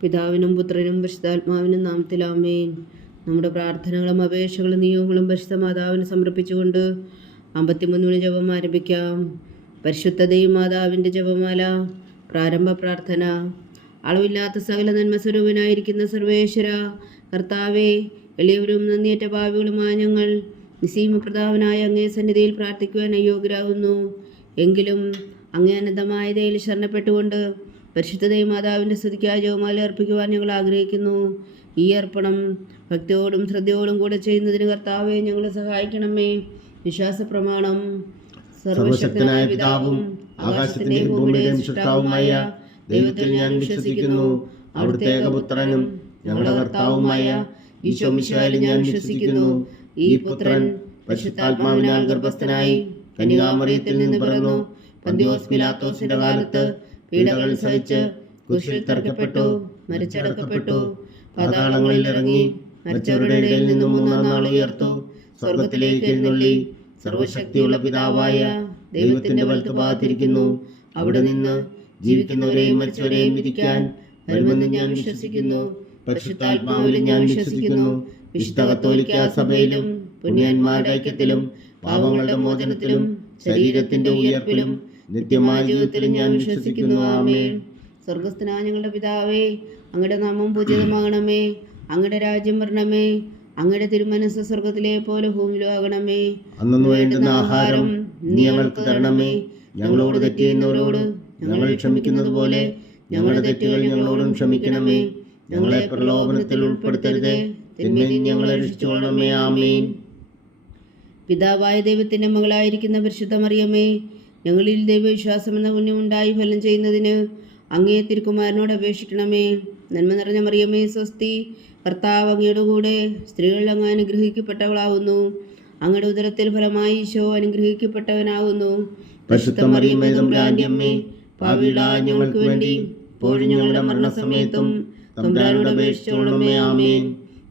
പിതാവിനും പുത്രനും പരിശുദ്ധാത്മാവിനും നാമത്തിൽ ആമേൻ. നമ്മുടെ പ്രാർത്ഥനകളും അപേക്ഷകളും നിയോഗങ്ങളും പരിശുദ്ധ മാതാവിന് സമർപ്പിച്ചുകൊണ്ട് 53 ജപം ആരംഭിക്കാം. പരിശുദ്ധ ദൈവമാതാവിൻ്റെ ജപമാല. പ്രാരംഭ പ്രാർത്ഥന. അളവില്ലാത്ത സകല നന്മ സ്വരൂപനായിരിക്കുന്ന സർവേശ്വര കർത്താവേ, എളിയവരും നന്ദിയേറ്റ പാപികളുമായ ഞങ്ങൾ നിസ്സീമപ്രതാപനായ അങ്ങേ സന്നിധിയിൽ പ്രാർത്ഥിക്കുവാൻ അയോഗ്യരാകുന്നു. എങ്കിലും അങ്ങേ അനന്തമായ ദയയിൽ ശരണപ്പെട്ടുകൊണ്ട് പരിശുദ്ധ ദൈവമാതാവിൻ്റെ സ്തുതിക്കായി ജപമാല അർപ്പിക്കുവാൻ ഞങ്ങൾ ആഗ്രഹിക്കുന്നു. ഈ അർപ്പണം ഭക്തിയോടും ശ്രദ്ധയോടും കൂടെ ചെയ്യുന്നതിന് കർത്താവെ ഞങ്ങളെ സഹായിക്കണമേ. വിശ്വാസ പ്രമാണം. സർവശക്തനായ പിതാവും ആകാശത്തിന്റെയും ഭൂമിയുടെയും സൃഷ്ടാവുമായ ദൈവത്തിൽ ഞാൻ വിശ്വസിക്കുന്നു. അവിടുത്തെ ഏകപുത്രനും ഞങ്ങളുടെ കർത്താവുമായ ഈശോ മിശിഹായിൽ ഞാൻ വിശ്വസിക്കുന്നു. ഈ പുത്രൻ പരിശുദ്ധാത്മാവിനാൽ ഗർഭസ്ഥനായി കന്യകാമറിയത്തിൽ നിന്ന് പിറന്നു. പന്തിയോസ് പിലാത്തോസിന്റെ കാലത്ത് പീഡകൾ സഹിച്ച് കുരിശിൽ തറയ്ക്കപ്പെട്ടു, മരിച്ചടക്കപ്പെട്ടു, പാതാളങ്ങളിൽ ഇറങ്ങി മരിച്ചവരുടെ ഇടയിൽ നിന്ന് 3-ാം നാൾ ഉയർത്തു. സ്വർഗത്തിലേക്ക് എഴുന്നള്ളി സർവശക്തിയുള്ള പിതാവായ ദൈവത്തിന്റെ വലത്തുഭാഗത്തിരിക്കുന്നു. അവിടെ നിന്ന് ജീവിക്കുന്നവരെയും മരിച്ചവരെയും വിധിക്കാൻ വരുമെന്ന് ഞാൻ വിശ്വസിക്കുന്നു. പരിശുദ്ധാത്മാവിലും ഞാൻ വിശ്വസിക്കുന്നു. വിശുദ്ധ കത്തോലിക്കാ സഭയിലും പുണ്യന്മാരുടെ ഐക്യത്തിലും പാപങ്ങളുടെ മോചനത്തിലും ശരീരത്തിന്റെ ഉയർപ്പിലും നിത്യമായ ജീവിതത്തിലും ഞാൻ വിശ്വസിക്കുന്നു. ആമേൻ. സ്വർഗസ്ഥനായ ഞങ്ങളുടെ പിതാവേ, അങ്ങയുടെ നാമം പൂജിതമാകണമേ. അങ്ങയുടെ രാജ്യം വരണമേ. അങ്ങയുടെ തിരുമനസ്സ് സ്വർഗത്തിലെ പോലെ ഭൂമിയിലും ആകണമേ. അന്നു വേണ്ടുന്ന ആഹാരം നീ ഞങ്ങൾക്ക് തരണമേ. ഞങ്ങളോട് തെറ്റ് ചെയ്യുന്നവരോട് ഞങ്ങൾ ക്ഷമിക്കുന്നത് പോലെ ഞങ്ങളുടെ തെറ്റുകൾ ഞങ്ങളോടും ക്ഷമിക്കണമേ. ഞങ്ങളെ പ്രലോഭനത്തിൽ ഉൾപ്പെടുത്തരുതേ, തിന്മയിൽ നിന്ന് ഞങ്ങളെ രക്ഷിച്ചുകൊള്ളണമേ. ആമേൻ. പിതാവായ ദൈവത്തിന്റെ മകളായിരിക്കുന്ന പരിശുദ്ധ മറിയമേ, ഞങ്ങളിൽ ദൈവവിശ്വാസം എന്ന പുണ്യമുണ്ടായി ഫലം ചെയ്യുന്നതിന് അങ്ങേ തിരുക്കുമാരനോട് അപേക്ഷിക്കണമേ. നന്മ നിറഞ്ഞ മറിയമേ സ്വസ്തി, കർത്താവ് അങ്ങയുടെ കൂടെ സ്ത്രീകൾ അങ്ങ് അനുഗ്രഹിക്കപ്പെട്ടവളാവുന്നു. അങ്ങയുടെ ഉദരത്തിൽ ഫലമായി ഈശോ അനുഗ്രഹിക്കപ്പെട്ടവനാകുന്നു. പരിശുദ്ധ മറിയമേ തമ്പുരാന്റെ അമ്മേ, പാപികളായ ഞങ്ങൾക്ക് വേണ്ടി ഇപ്പോഴും ഞങ്ങളുടെ മരണസമയത്തും തമ്പുരാനോട് അപേക്ഷിച്ചുകൊള്ളണമേ. ആമേൻ.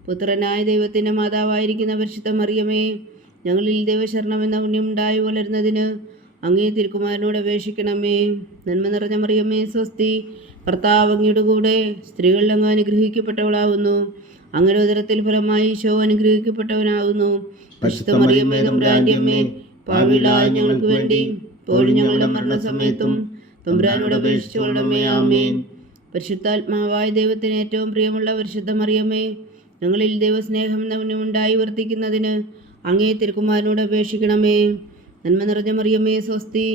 പുത്രനായ ദൈവത്തിന്റെ മാതാവായിരിക്കുന്ന പരിശുദ്ധ മറിയമേ, ഞങ്ങളിൽ ദൈവശരണം എന്ന പുണ്യമുണ്ടായി വളരുന്നതിന് അങ്ങേ തിരുക്കുമാരനോട് അപേക്ഷിക്കണമേ. നന്മ നിറഞ്ഞ മറിയമേ സ്വസ്തി, കർത്താവ് അങ്ങയുടെ കൂടെ സ്ത്രീകളിൽ അങ്ങ് അനുഗ്രഹിക്കപ്പെട്ടവളാകുന്നു. അങ്ങയുടെ ഉദരത്തിൽ ഫലമായി ഈശോ അനുഗ്രഹിക്കപ്പെട്ടവനാകുന്നു. പരിശുദ്ധ മറിയമേ തമ്പുരാന്റെ അമ്മേ, പാപികളായ ഞങ്ങൾക്ക് വേണ്ടി ഇപ്പോഴും ഞങ്ങളുടെ മരണസമയത്തും തമ്പുരാനോട് അപേക്ഷിച്ചുകൊള്ളണമേ. ആമേൻ. പരിശുദ്ധാത്മാവായ ദൈവത്തിന് ഏറ്റവും പ്രിയമുള്ള പരിശുദ്ധ മറിയമേ, ഞങ്ങളിൽ ദൈവസ്നേഹം എന്ന പുണ്യമുണ്ടായി വർദ്ധിക്കുന്നതിന് അങ്ങേ തിരുക്കുമാരനോട് അപേക്ഷിക്കണമേ. നന്മ നിറഞ്ഞ മറിയമേ സ്വസ്തി,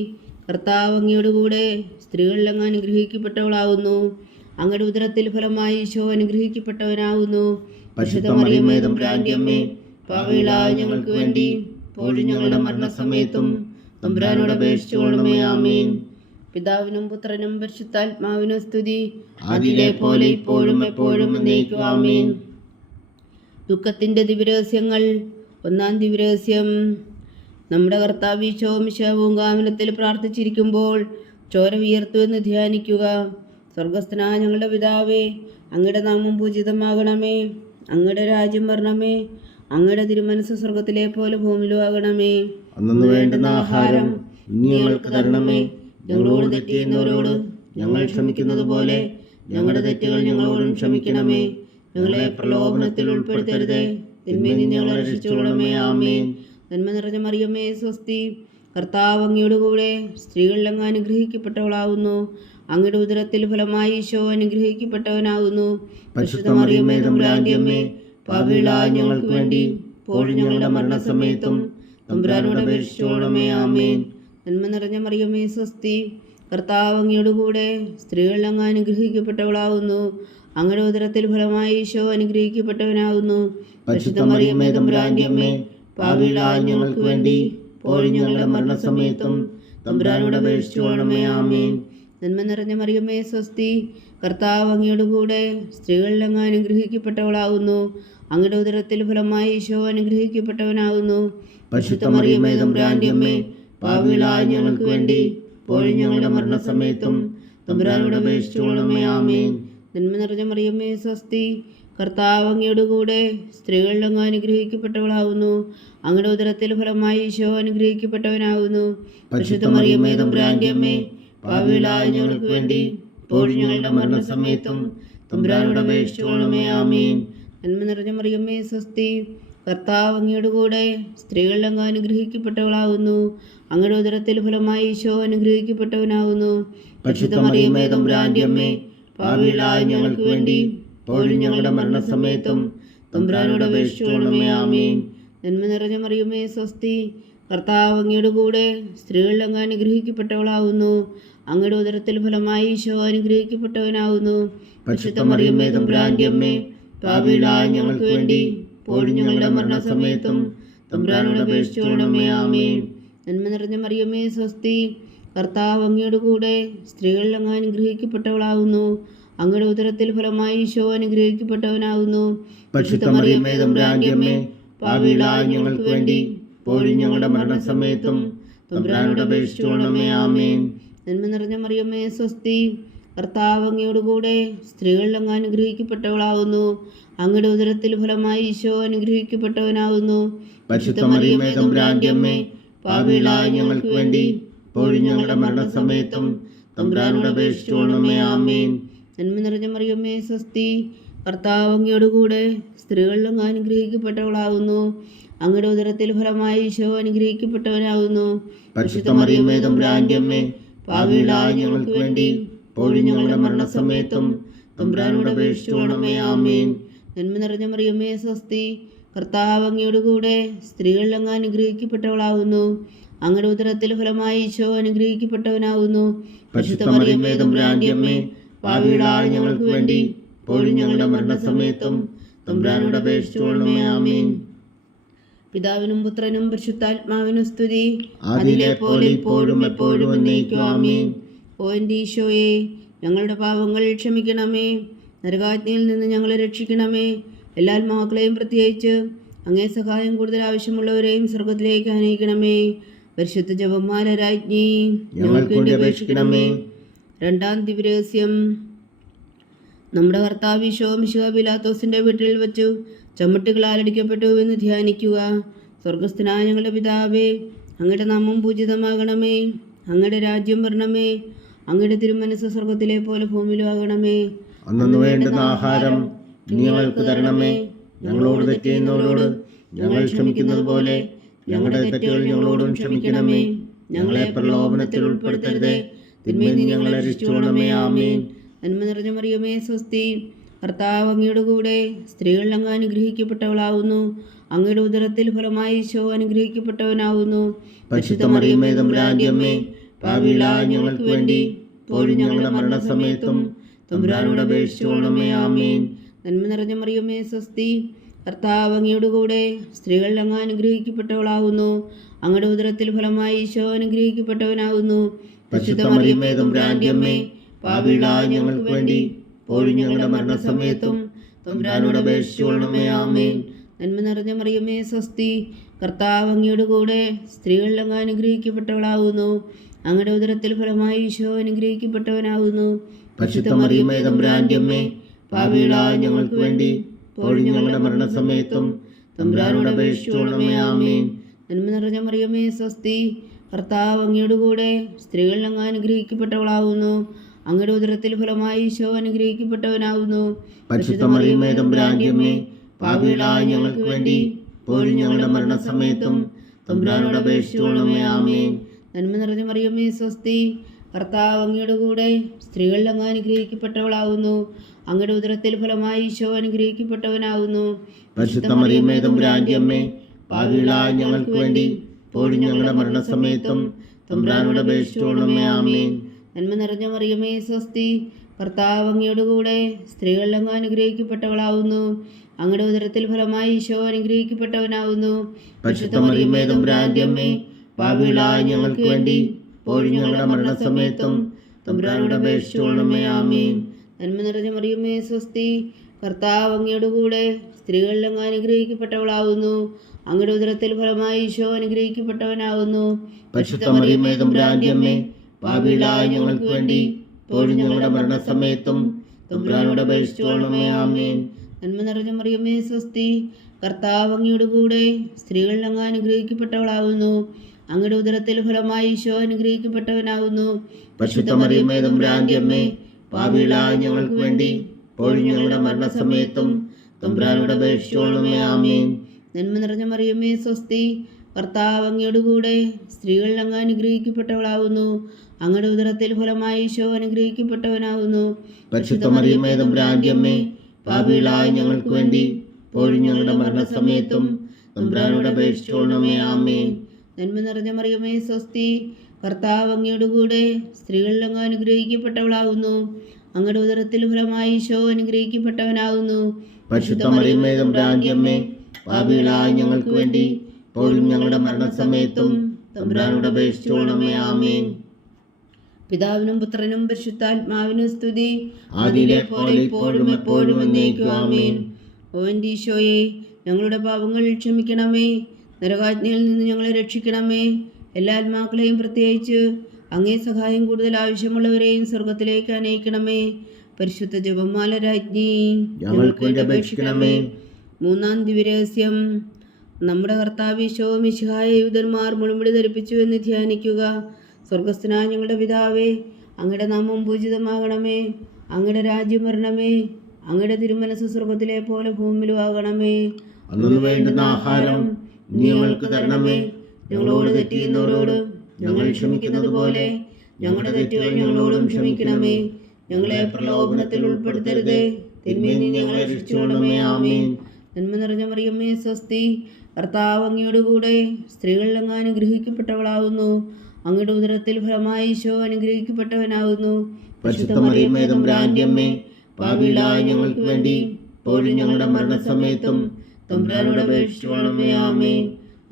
കർത്താവ് അങ്ങയുടെ കൂടെ സ്ത്രീകളിൽ അങ്ങ് അനുഗ്രഹിക്കപ്പെട്ടവളാകുന്നു. അങ്ങയുടെ ഉദരത്തിൽ ഫലമായി ഈശോ അനുഗ്രഹിക്കപ്പെട്ടവനാകുന്നു. പരിശുദ്ധ മറിയമേ തമ്പുരാന്റെ അമ്മേ, പാപികളായ ഞങ്ങൾക്ക് വേണ്ടി ഇപ്പോഴും ഞങ്ങളുടെ മരണസമയത്തും തമ്പുരാനോട് അപേക്ഷിച്ചുകൊള്ളണമേ. ആമേൻ. പിതാവിനും പുത്രനും പരിശുദ്ധാത്മാവിനും സ്തുതി, അതിലെ പോലെ ഇപ്പോഴും എപ്പോഴും എന്നേക്കും. ആമേൻ. ദുഃഖത്തിന്റെ ദിവ്യരഹസ്യങ്ങൾ. 1-ാം ദിവ്യരഹസ്യം. നമ്മുടെ കർത്താവ് ഈശോ മിശിഹാ പൂങ്കാവനത്തിൽ പ്രാർത്ഥിച്ചിരിക്കുമ്പോൾ ചോര വിയർത്തുവെന്ന് ധ്യാനിക്കുക. സ്വർഗസ്ഥനായ ഞങ്ങളുടെ പിതാവേ, അങ്ങയുടെ നാമം പൂജിതമാകണമേ. അങ്ങയുടെ രാജ്യം വരണമേ. അങ്ങയുടെ തിരുമനസ്സ് സ്വർഗത്തിലെ പോലെ ഭൂമിയിലും ആകണമേ. അന്നു വേണ്ടുന്ന ആഹാരം നീ ഞങ്ങൾക്ക് തരണമേ. ഞങ്ങളോട് തെറ്റ് ചെയ്യുന്നവരോട് ഞങ്ങൾ ക്ഷമിക്കുന്നത് പോലെ ഞങ്ങളുടെ തെറ്റുകൾ ഞങ്ങളോടും ക്ഷമിക്കണമേ. ഞങ്ങളെ പ്രലോഭനത്തിൽ ഉൾപ്പെടുത്തരുതേ, തിന്മയിൽ നിന്ന് ഞങ്ങളെ രക്ഷിച്ചുകൊള്ളണമേ. ആമേൻ. നന്മ നിറഞ്ഞ മറിയമേ സ്വസ്തി, കർത്താവ് അങ്ങയുടെ കൂടെ സ്ത്രീകളിൽ അങ്ങ് അനുഗ്രഹിക്കപ്പെട്ടവളാകുന്നു. അങ്ങയുടെ ഉദരത്തിൽ ഫലമായി ഈശോ അനുഗ്രഹിക്കപ്പെട്ടവനാകുന്നു. പരിശുദ്ധ മറിയമേ തമ്പുരാന്റെ അമ്മേ, പാപികളായ ഞങ്ങൾക്ക് വേണ്ടി ഇപ്പോഴും ഞങ്ങളുടെ മരണസമയത്തും തമ്പുരാനോട് അപേക്ഷിച്ചുകൊള്ളണമേ. ആമേൻ. നന്മ നിറഞ്ഞ മറിയമേ സ്വസ്തി, കർത്താവ് അങ്ങയുടെ കൂടെ സ്ത്രീകളിൽ അങ്ങ് അനുഗ്രഹിക്കപ്പെട്ടവളാകുന്നു. അങ്ങയുടെ ഉദരത്തിൽ ഫലമായി ഈശോ അനുഗ്രഹിക്കപ്പെട്ടവനാകുന്നു. പരിശുദ്ധ മറിയമേ തമ്പുരാന്റെ അമ്മേ, പാപികളായ ഞങ്ങൾക്ക് വേണ്ടി ഇപ്പോഴും ഞങ്ങളുടെ മരണസമയത്തും തമ്പുരാനോട് അപേക്ഷിച്ചുകൊള്ളണമേ. ആമേൻ. നന്മ നിറഞ്ഞ മറിയമേ സ്വസ്തി, കർത്താവ് അങ്ങയുടെ കൂടെ സ്ത്രീകളിൽ അങ്ങ് അനുഗ്രഹിക്കപ്പെട്ടവളാകുന്നു. അങ്ങയുടെ ഉദരത്തിൽ ഫലമായി ഈശോ അനുഗ്രഹിക്കപ്പെട്ടവനാകുന്നു. പരിശുദ്ധ മറിയമേ തമ്പുരാന്റെ അമ്മേ, പാപികളായ ഞങ്ങൾക്ക് വേണ്ടി ഇപ്പോഴും ഞങ്ങളുടെ മരണസമയത്തും തമ്പുരാനോട് അപേക്ഷിച്ചുകൊള്ളണമേ. ആമേൻ. നന്മ നിറഞ്ഞ മറിയമേ സ്വസ്തി, കർത്താവ് അങ്ങയുടെ കൂടെ സ്ത്രീകളിൽ അങ്ങ് അനുഗ്രഹിക്കപ്പെട്ടവളാകുന്നു. അങ്ങയുടെ ഉദരത്തിൽ ഫലമായി ഈശോ അനുഗ്രഹിക്കപ്പെട്ടവനാകുന്നു. പരിശുദ്ധ മറിയമേ തമ്പുരാന്റെ അമ്മേ, പാപികളായ ഞങ്ങൾക്ക് വേണ്ടി ഇപ്പോഴും ഞങ്ങളുടെ മരണസമയത്തും തമ്പുരാനോട് അപേക്ഷിച്ചുകൊള്ളണമേ. ആമേൻ. നന്മ നിറഞ്ഞ മറിയമ്മേ സ്വസ്തി, കർത്താവ് അങ്ങയുടെ കൂടെ സ്ത്രീകളിൽ അങ്ങ് അനുഗ്രഹിക്കപ്പെട്ടവളാകുന്നു. അങ്ങയുടെ ഉദരത്തിൽ ഫലമായി ഈശോ അനുഗ്രഹിക്കപ്പെട്ടവനാകുന്നു. പരിശുദ്ധ മറിയമ്മേ തമ്പുരാന്റെ അമ്മേ, പാപികളായ ഞങ്ങൾക്ക് വേണ്ടി ഇപ്പോഴും ഞങ്ങളുടെ മരണസമയത്തും തമ്പുരാനോട് അപേക്ഷിച്ചുകൊള്ളണമേ. ആമേൻ. നന്മ നിറഞ്ഞ മറിയമ്മേ സ്വസ്തി, കർത്താവ് അങ്ങയുടെ കൂടെ സ്ത്രീകളിൽ അങ്ങ് അനുഗ്രഹിക്കപ്പെട്ടവളാകുന്നു. അങ്ങയുടെ ഉദരത്തിൽ ഫലമായി ഈശോ അനുഗ്രഹിക്കപ്പെട്ടവനാകുന്നു. പരിശുദ്ധ മറിയമ്മേ തമ്പുരാന്റെ അമ്മേ, പാപികളായ ഞങ്ങൾക്ക് വേണ്ടി ഇപ്പോഴും ഞങ്ങളുടെ മരണസമയത്തും തമ്പുരാനോട് അപേക്ഷിച്ചുകൊള്ളണമേ. ആമേൻ. നന്മ നിറഞ്ഞ മറിയമ്മേ സ്വസ്തി, കർത്താവ് അങ്ങയുടെ കൂടെ സ്ത്രീകളിൽ അങ്ങ് അനുഗ്രഹിക്കപ്പെട്ടവളാകുന്നു. അങ്ങയുടെ ഉദരത്തിൽ ഫലമായി ഈശോ അനുഗ്രഹിക്കപ്പെട്ടവനാകുന്നു. പരിശുദ്ധ മറിയമ്മേ തമ്പുരാന്റെ അമ്മേ, പാപികളായ ഞങ്ങൾക്ക് വേണ്ടി ഇപ്പോഴും ഞങ്ങളുടെ മരണസമയത്തും തമ്പുരാനോട് അപേക്ഷിച്ചുകൊള്ളണമേ. ആമേൻ. നന്മ നിറഞ്ഞ മറിയമ്മേ സ്വസ്തി, കർത്താവ് അങ്ങയുടെ കൂടെ സ്ത്രീകളിൽ അങ്ങ് അനുഗ്രഹിക്കപ്പെട്ടവളാകുന്നു. അങ്ങയുടെ ഉദരത്തിൽ ഫലമായി ഈശോ അനുഗ്രഹിക്കപ്പെട്ടവനാകുന്നു. പരിശുദ്ധ മറിയമ്മേ തമ്പുരാന്റെ അമ്മേ, പാപികളായ ഞങ്ങൾക്ക് വേണ്ടി ഇപ്പോഴും ഞങ്ങളുടെ മരണസമയത്തും തമ്പുരാനോട് അപേക്ഷിച്ചുകൊള്ളണമേ. ആമേൻ. നന്മ നിറഞ്ഞ മറിയമ്മേ സ്വസ്തി, കർത്താവ് അങ്ങയുടെ കൂടെ സ്ത്രീകളിൽ അങ്ങ് അനുഗ്രഹിക്കപ്പെട്ടവളാകുന്നു. അങ്ങയുടെ ഉദരത്തിൽ ഫലമായി ഈശോ അനുഗ്രഹിക്കപ്പെട്ടവനാകുന്നു. പരിശുദ്ധ മറിയമ്മേ തമ്പുരാന്റെ അമ്മേ, പാപികളായ ഞങ്ങൾക്ക് വേണ്ടി ഇപ്പോഴും ഞങ്ങളുടെ മരണസമയത്തും തമ്പുരാനോട് അപേക്ഷിച്ചുകൊള്ളണമേ. ആമേൻ. നന്മ നിറഞ്ഞ മറിയമ്മേ സ്വസ്തി, കർത്താവ് അങ്ങയുടെ കൂടെ സ്ത്രീകളിൽ അങ്ങ് അനുഗ്രഹിക്കപ്പെട്ടവളാകുന്നു. അങ്ങയുടെ ഉദരത്തിൽ ഫലമായി ഈശോ അനുഗ്രഹിക്കപ്പെട്ടവനാകുന്നു. പരിശുദ്ധ മറിയമ്മേ തമ്പുരാന്റെ അമ്മേ, പാപികളായ ഞങ്ങൾക്ക് വേണ്ടി ഇപ്പോഴും ഞങ്ങളുടെ മരണസമയത്തും തമ്പുരാനോട് അപേക്ഷിച്ചുകൊള്ളണമേ. ആമേൻ. പിതാവിനും പുത്രനും പരിശുദ്ധാത്മാവിനും സ്തുതി, അതിലെ പോലെ ഇപ്പോഴും എപ്പോഴും എന്നേക്കും. ആമേൻ. ഓ എൻ്റെ ഈശോയെ, ഞങ്ങളുടെ പാപങ്ങൾ ക്ഷമിക്കണമേ. നരകാജ്ഞയിൽ നിന്ന് ഞങ്ങളെ രക്ഷിക്കണമേ. എല്ലാ ആത്മാക്കളെയും പ്രത്യേകിച്ച് അങ്ങേ സഹായം കൂടുതൽ ആവശ്യമുള്ളവരെയും സ്വർഗത്തിലേക്ക് ആനയിക്കണമേ. പരിശുദ്ധ ജപമാല രാജ്ഞി, ഞങ്ങൾക്ക് വേണ്ടി അപേക്ഷിക്കണമേ. രണ്ടാം ദിവ്യരഹസ്യം. നമ്മുടെ കർത്താവ് ഈശോ മിശിഹാ പീലാത്തോസിന്റെ വീട്ടിൽ വച്ചു ചമ്മട്ടുകളാൽ അടിക്കപ്പെട്ടു എന്ന് ധ്യാനിക്കുക. സ്വർഗസ്ഥനായ ഞങ്ങളുടെ പിതാവേ, അങ്ങയുടെ നാമം പൂജിതമാകണമേ. അങ്ങയുടെ രാജ്യം വരണമേ. അങ്ങയുടെ തിരുമനസ്സ് സ്വർഗത്തിലെ പോലെ ഭൂമിയിലും ആകണമേ. അന്നു വേണ്ടുന്ന ആഹാരം ഇനി ഞങ്ങൾക്ക് തരണമേ. ഞങ്ങളോട് തെറ്റ് ചെയ്യുന്നവരോട് ഞങ്ങൾ ക്ഷമിക്കുന്നത് പോലെ ഞങ്ങളുടെ തെറ്റുകൾ ഞങ്ങളോടും ക്ഷമിക്കണമേ. ഞങ്ങളെ പ്രലോഭനത്തിൽ ഉൾപ്പെടുത്തരുതേ, തിന്മയിൽ നിന്ന് ഞങ്ങളെ രക്ഷിച്ചുകൊള്ളണമേ. ആമേൻ. നന്മ നിറഞ്ഞ മറിയമേ സ്വസ്തി, കർത്താവ് അങ്ങയുടെ കൂടെ സ്ത്രീകളിൽ അങ്ങ് അനുഗ്രഹിക്കപ്പെട്ടവളാകുന്നു. അങ്ങയുടെ ഉദരത്തിൽ ഫലമായി ഈശോ അനുഗ്രഹിക്കപ്പെട്ടവനാകുന്നു. പരിശുദ്ധ മറിയമ്മേ തമ്പുരാന്റെ അമ്മേ, പാപികളായ ഞങ്ങൾക്ക് വേണ്ടി ഇപ്പോഴും ഞങ്ങളുടെ മരണസമയത്തും തമ്പുരാനോട് അപേക്ഷിച്ചുകൊള്ളണമേ. ആമേൻ. നന്മ നിറഞ്ഞ മറിയമേ സ്വസ്തി, കർത്താവ് അങ്ങയുടെ കൂടെ സ്ത്രീകളിൽ അങ്ങ് അനുഗ്രഹിക്കപ്പെട്ടവളാകുന്നു. അങ്ങയുടെ ഉദരത്തിൽ ഫലമായി ഈശോ അനുഗ്രഹിക്കപ്പെട്ടവനാകുന്നു. പരിശുദ്ധ മറിയമ്മേ തമ്പുരാന്റെ അമ്മേ, പാപികളായ ഞങ്ങൾക്ക് വേണ്ടി ഇപ്പോഴും ഞങ്ങളുടെ മരണസമയത്തും തമ്പുരാനോട് അപേക്ഷിച്ചുകൊള്ളണമേ. ആമേൻ. നന്മ നിറഞ്ഞ മറിയമേ സ്വസ്തി, കർത്താവ് അങ്ങയുടെ കൂടെ സ്ത്രീകളിൽ അങ്ങ് അനുഗ്രഹിക്കപ്പെട്ടവളാകുന്നു. അങ്ങയുടെ ഉദരത്തിൽ ഫലമായി ഈശോ അനുഗ്രഹിക്കപ്പെട്ടവനാകുന്നു. പരിശുദ്ധ മറിയമ്മേ തമ്പുരാന്റെ അമ്മേ, പാപികളായ ഞങ്ങൾക്ക് വേണ്ടി ഇപ്പോഴും ഞങ്ങളുടെ മരണസമയത്തും തമ്പുരാനോട് അപേക്ഷിച്ചുകൊള്ളണമേ. ആമേൻ. നന്മ നിറഞ്ഞ മറിയമേ സ്വസ്തി, കർത്താവ് അങ്ങയുടെ കൂടെ സ്ത്രീകളിൽ അങ്ങ് അനുഗ്രഹിക്കപ്പെട്ടവളാകുന്നു. അങ്ങയുടെ ഉദരത്തിൽ ഫലമായി ഈശോ അനുഗ്രഹിക്കപ്പെട്ടവനാകുന്നു. പരിശുദ്ധ മറിയമ്മേ തമ്പുരാന്റെ അമ്മേ, പാപികളായ ഞങ്ങൾക്ക് വേണ്ടി ഇപ്പോഴും ഞങ്ങളുടെ മരണസമയത്തും തമ്പുരാനോട് അപേക്ഷിച്ചുകൊള്ളണമേ. ആമേൻ. നന്മ നിറഞ്ഞ മറിയമേ സ്വസ്തി, കർത്താവ് അങ്ങയുടെ കൂടെ സ്ത്രീകളിൽ അങ്ങ് അനുഗ്രഹിക്കപ്പെട്ടവളാകുന്നു. അങ്ങയുടെ ഉദരത്തിൽ ഫലമായി ഈശോ അനുഗ്രഹിക്കപ്പെട്ടവനാകുന്നു. പരിശുദ്ധ മറിയമ്മേ തമ്പുരാന്റെ അമ്മേ, പാപികളായ ഞങ്ങൾക്ക് വേണ്ടി ഇപ്പോഴും ഞങ്ങളുടെ മരണസമയത്തും തമ്പുരാനോട് അപേക്ഷിച്ചുകൊള്ളണമേ. ആമേൻ. നന്മ നിറഞ്ഞ മറിയമേ സ്വസ്തി, കർത്താവ് അങ്ങയുടെ കൂടെ സ്ത്രീകളിൽ അങ്ങ് അനുഗ്രഹിക്കപ്പെട്ടവളാകുന്നു. അങ്ങയുടെ ഉദരത്തിൽ ഫലമായി ഈശോ അനുഗ്രഹിക്കപ്പെട്ടവനാകുന്നു. പരിശുദ്ധ മറിയമ്മേ തമ്പുരാന്റെ അമ്മേ, പാപികളായ ഞങ്ങൾക്ക് വേണ്ടി ഇപ്പോഴും ഞങ്ങളുടെ മരണസമയത്തും തമ്പുരാനോട് അപേക്ഷിച്ചുകൊള്ളണമേ. ആമേൻ. നന്മ നിറഞ്ഞ മറിയമേ സ്വസ്തി, കർത്താവ് അങ്ങയുടെ കൂടെ സ്ത്രീകളിൽ അങ്ങ് അനുഗ്രഹിക്കപ്പെട്ടവളാകുന്നു. അങ്ങയുടെ ഉദരത്തിൽ ഫലമായി ഈശോ അനുഗ്രഹിക്കപ്പെട്ടവനാകുന്നു. പരിശുദ്ധ മറിയമ്മേ തമ്പുരാന്റെ അമ്മേ, പാപികളായ ഞങ്ങൾക്ക് വേണ്ടി ഇപ്പോഴും ഞങ്ങളുടെ മരണസമയത്തും തമ്പുരാനോട് അപേക്ഷിച്ചുകൊള്ളണമേ. ആമേൻ. നന്മ നിറഞ്ഞ മറിയമേ സ്വസ്തി, കർത്താവ് അങ്ങയുടെ കൂടെ സ്ത്രീകളിൽ അങ്ങ് അനുഗ്രഹിക്കപ്പെട്ടവളാകുന്നു. അങ്ങയുടെ ഉദരത്തിൽ ഫലമായി ഈശോ അനുഗ്രഹിക്കപ്പെട്ടവനാകുന്നു. പരിശുദ്ധ മറിയമ്മേ തമ്പുരാന്റെ അമ്മേ, പാപികളായ ഞങ്ങൾക്ക് വേണ്ടി ഇപ്പോഴും ഞങ്ങളുടെ മരണസമയത്തും തമ്പുരാനോട് അപേക്ഷിച്ചുകൊള്ളണമേ. ആമേൻ. നന്മ നിറഞ്ഞ മറിയമേ സ്വസ്തി, കർത്താവ് അങ്ങയോട് കൂടെ സ്ത്രീകളിൽ അങ്ങ് അനുഗ്രഹിക്കപ്പെട്ടവളാവുന്നു. അങ്ങയുടെ ഉദരത്തിൽ ഫലമായി ഈശോ അനുഗ്രഹിക്കപ്പെട്ടവനാവുന്നു. പരിശുദ്ധ മറിയമേ തമ്പുരാന്റെ അമ്മേ, പാപികളായ ഞങ്ങൾക്ക് വേണ്ടി ഇപ്പോഴും ഞങ്ങളുടെ മരണസമയത്തും തമ്പുരാനോട് അപേക്ഷിച്ചുകൊള്ളണമേ. ആമേൻ. നന്മ നിറഞ്ഞ മറിയമേ സ്വസ്തി, കർത്താവ് അങ്ങയോട് കൂടെ സ്ത്രീകളിൽ അങ്ങ് അനുഗ്രഹിക്കപ്പെട്ടവളാവുന്നു. അങ്ങയുടെ ഉദരത്തിൽ ഫലമായി ഈശോ അനുഗ്രഹിക്കപ്പെട്ടവനാവുന്നു. പരിശുദ്ധ മറിയമേ തമ്പുരാന്റെ അമ്മേ, പാപികളായ ഞങ്ങൾക്ക് വേണ്ടി ഇപ്പോഴും ഞങ്ങളുടെ മരണസമയത്തും തമ്പുരാനോട് അപേക്ഷിച്ചുകൊള്ളണമേ. ആമേൻ. പിതാവിനും പുത്രനും പരിശുദ്ധാത്മാവിനും സ്തുതി, ആദിയിലെ പോലെ ഇപ്പോഴും എപ്പോഴും എന്നേക്കും. ആമേൻ. ഓ എൻ്റെ ഈശോയെ, ഞങ്ങളുടെ പാപങ്ങൾ ക്ഷമിക്കണമേ, നരകാജ്ഞയിൽ നിന്ന് ഞങ്ങളെ രക്ഷിക്കണമേ. എല്ലാ ആത്മാക്കളെയും, പ്രത്യേകിച്ച് അങ്ങേ സഹായം കൂടുതൽ ആവശ്യമുള്ളവരെയും സ്വർഗത്തിലേക്ക് അനയിക്കണമേ. പരിശുദ്ധ ജപമാല രാജ്ഞി, ഞങ്ങൾക്ക് വേണ്ടി അപേക്ഷിക്കണമേ. മൂന്നാം ദിവ്യരഹസ്യം. നമ്മുടെ കർത്താവ് ഈശോ മിശിഹായെ യൂദന്മാർ മുൾമുടി ധരിപ്പിച്ചു എന്ന് ധ്യാനിക്കുക. സ്വർഗസ്ഥനായ ഞങ്ങളുടെ പിതാവേ, അങ്ങയുടെ നാമം പൂജിതമാകണമേ. അങ്ങയുടെ രാജ്യം വരണമേ. അങ്ങയുടെ തിരുമനസ് സ്വർഗത്തിലെ പോലെ ഭൂമിയിലും ആകണമേ. അന്നു വേണ്ടുന്ന ആഹാരം നീ ഞങ്ങൾക്ക് തരണമേ. ഞങ്ങളോട് തെറ്റ് ചെയ്യുന്നവരോട് ഞങ്ങൾ ക്ഷമിക്കുന്നത് പോലെ ഞങ്ങളുടെ തെറ്റുകൾ ഞങ്ങളോടും ക്ഷമിക്കണമേ. ഞങ്ങളെ പ്രലോഭനത്തിൽ ഉൾപ്പെടുത്തരുതേ, തിന്മയിൽ നിന്ന് ഞങ്ങളെ രക്ഷിച്ചുകൊള്ളണമേ. ആമേൻ. നന്മ നിറഞ്ഞ മറിയമേ സ്വസ്തി, കർത്താവ് അങ്ങയോട് കൂടെ സ്ത്രീകളിൽ അങ്ങ് അനുഗ്രഹിക്കപ്പെട്ടവളാവുന്നു. അങ്ങയുടെ ഉദരത്തിൽ ഫലമായി ഈശോ അനുഗ്രഹിക്കപ്പെട്ടവനാവുന്നു. പരിശുദ്ധ മറിയമേ തമ്പുരാന്റെ അമ്മേ, പാപികളായ ഞങ്ങൾക്ക് വേണ്ടി ഇപ്പോഴും ഞങ്ങളുടെ മരണസമയത്തും തമ്പുരാനോട് അപേക്ഷിച്ചുകൊള്ളണമേ. ആമേൻ.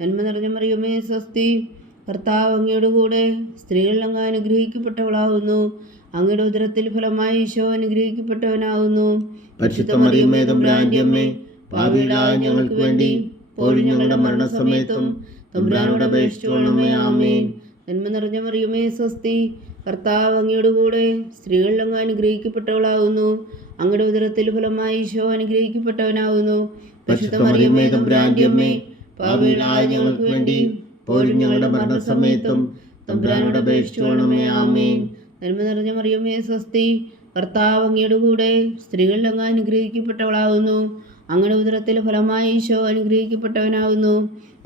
നന്മ നിറഞ്ഞ മറിയമേ സ്വസ്തി, കർത്താവ് അങ്ങയോട് കൂടെ സ്ത്രീകളിൽ അങ്ങ് അനുഗ്രഹിക്കപ്പെട്ടവളാവുന്നു. അങ്ങയുടെ ഉദരത്തിൽ ഫലമായി ഈശോ അനുഗ്രഹിക്കപ്പെട്ടവനാവുന്നു. പരിശുദ്ധ മറിയമേ തമ്പുരാന്റെ അമ്മേ, പാപികളായ ഞങ്ങൾക്ക് വേണ്ടി ഇപ്പോഴും ഞങ്ങളുടെ മരണസമയത്തും തമ്പുരാനോട് അപേക്ഷിച്ചുകൊള്ളണമേ. ആമേൻ. നന്മ നിറഞ്ഞ മറിയമേ സ്വസ്തി, കർത്താവ് അങ്ങയോട് കൂടെ സ്ത്രീകളിൽ അങ്ങ് അനുഗ്രഹിക്കപ്പെട്ടവളാവുന്നു. അങ്ങയുടെ ഉദരത്തിൽ ഫലമായി ഈശോ അനുഗ്രഹിക്കപ്പെട്ടവനാവുന്നു. പരിശുദ്ധ മറിയമേ തമ്പുരാന്റെ അമ്മേ, പാപികളായ ഞങ്ങൾക്ക് വേണ്ടി ഇപ്പോഴും ഞങ്ങളുടെ മരണസമയത്തും തമ്പുരാനോട് അപേക്ഷിച്ചുകൊള്ളണമേ. ആമേൻ. നന്മ നിറഞ്ഞ മറിയമേ സ്വസ്തി, കർത്താവ് അങ്ങയോട് കൂടെ സ്ത്രീകളിൽ അങ്ങ് അനുഗ്രഹിക്കപ്പെട്ടവളാവുന്നു. അങ്ങയുടെ ഉദരത്തിൽ ഫലമായി ഈശോ അനുഗ്രഹിക്കപ്പെട്ടവനാവുന്നു.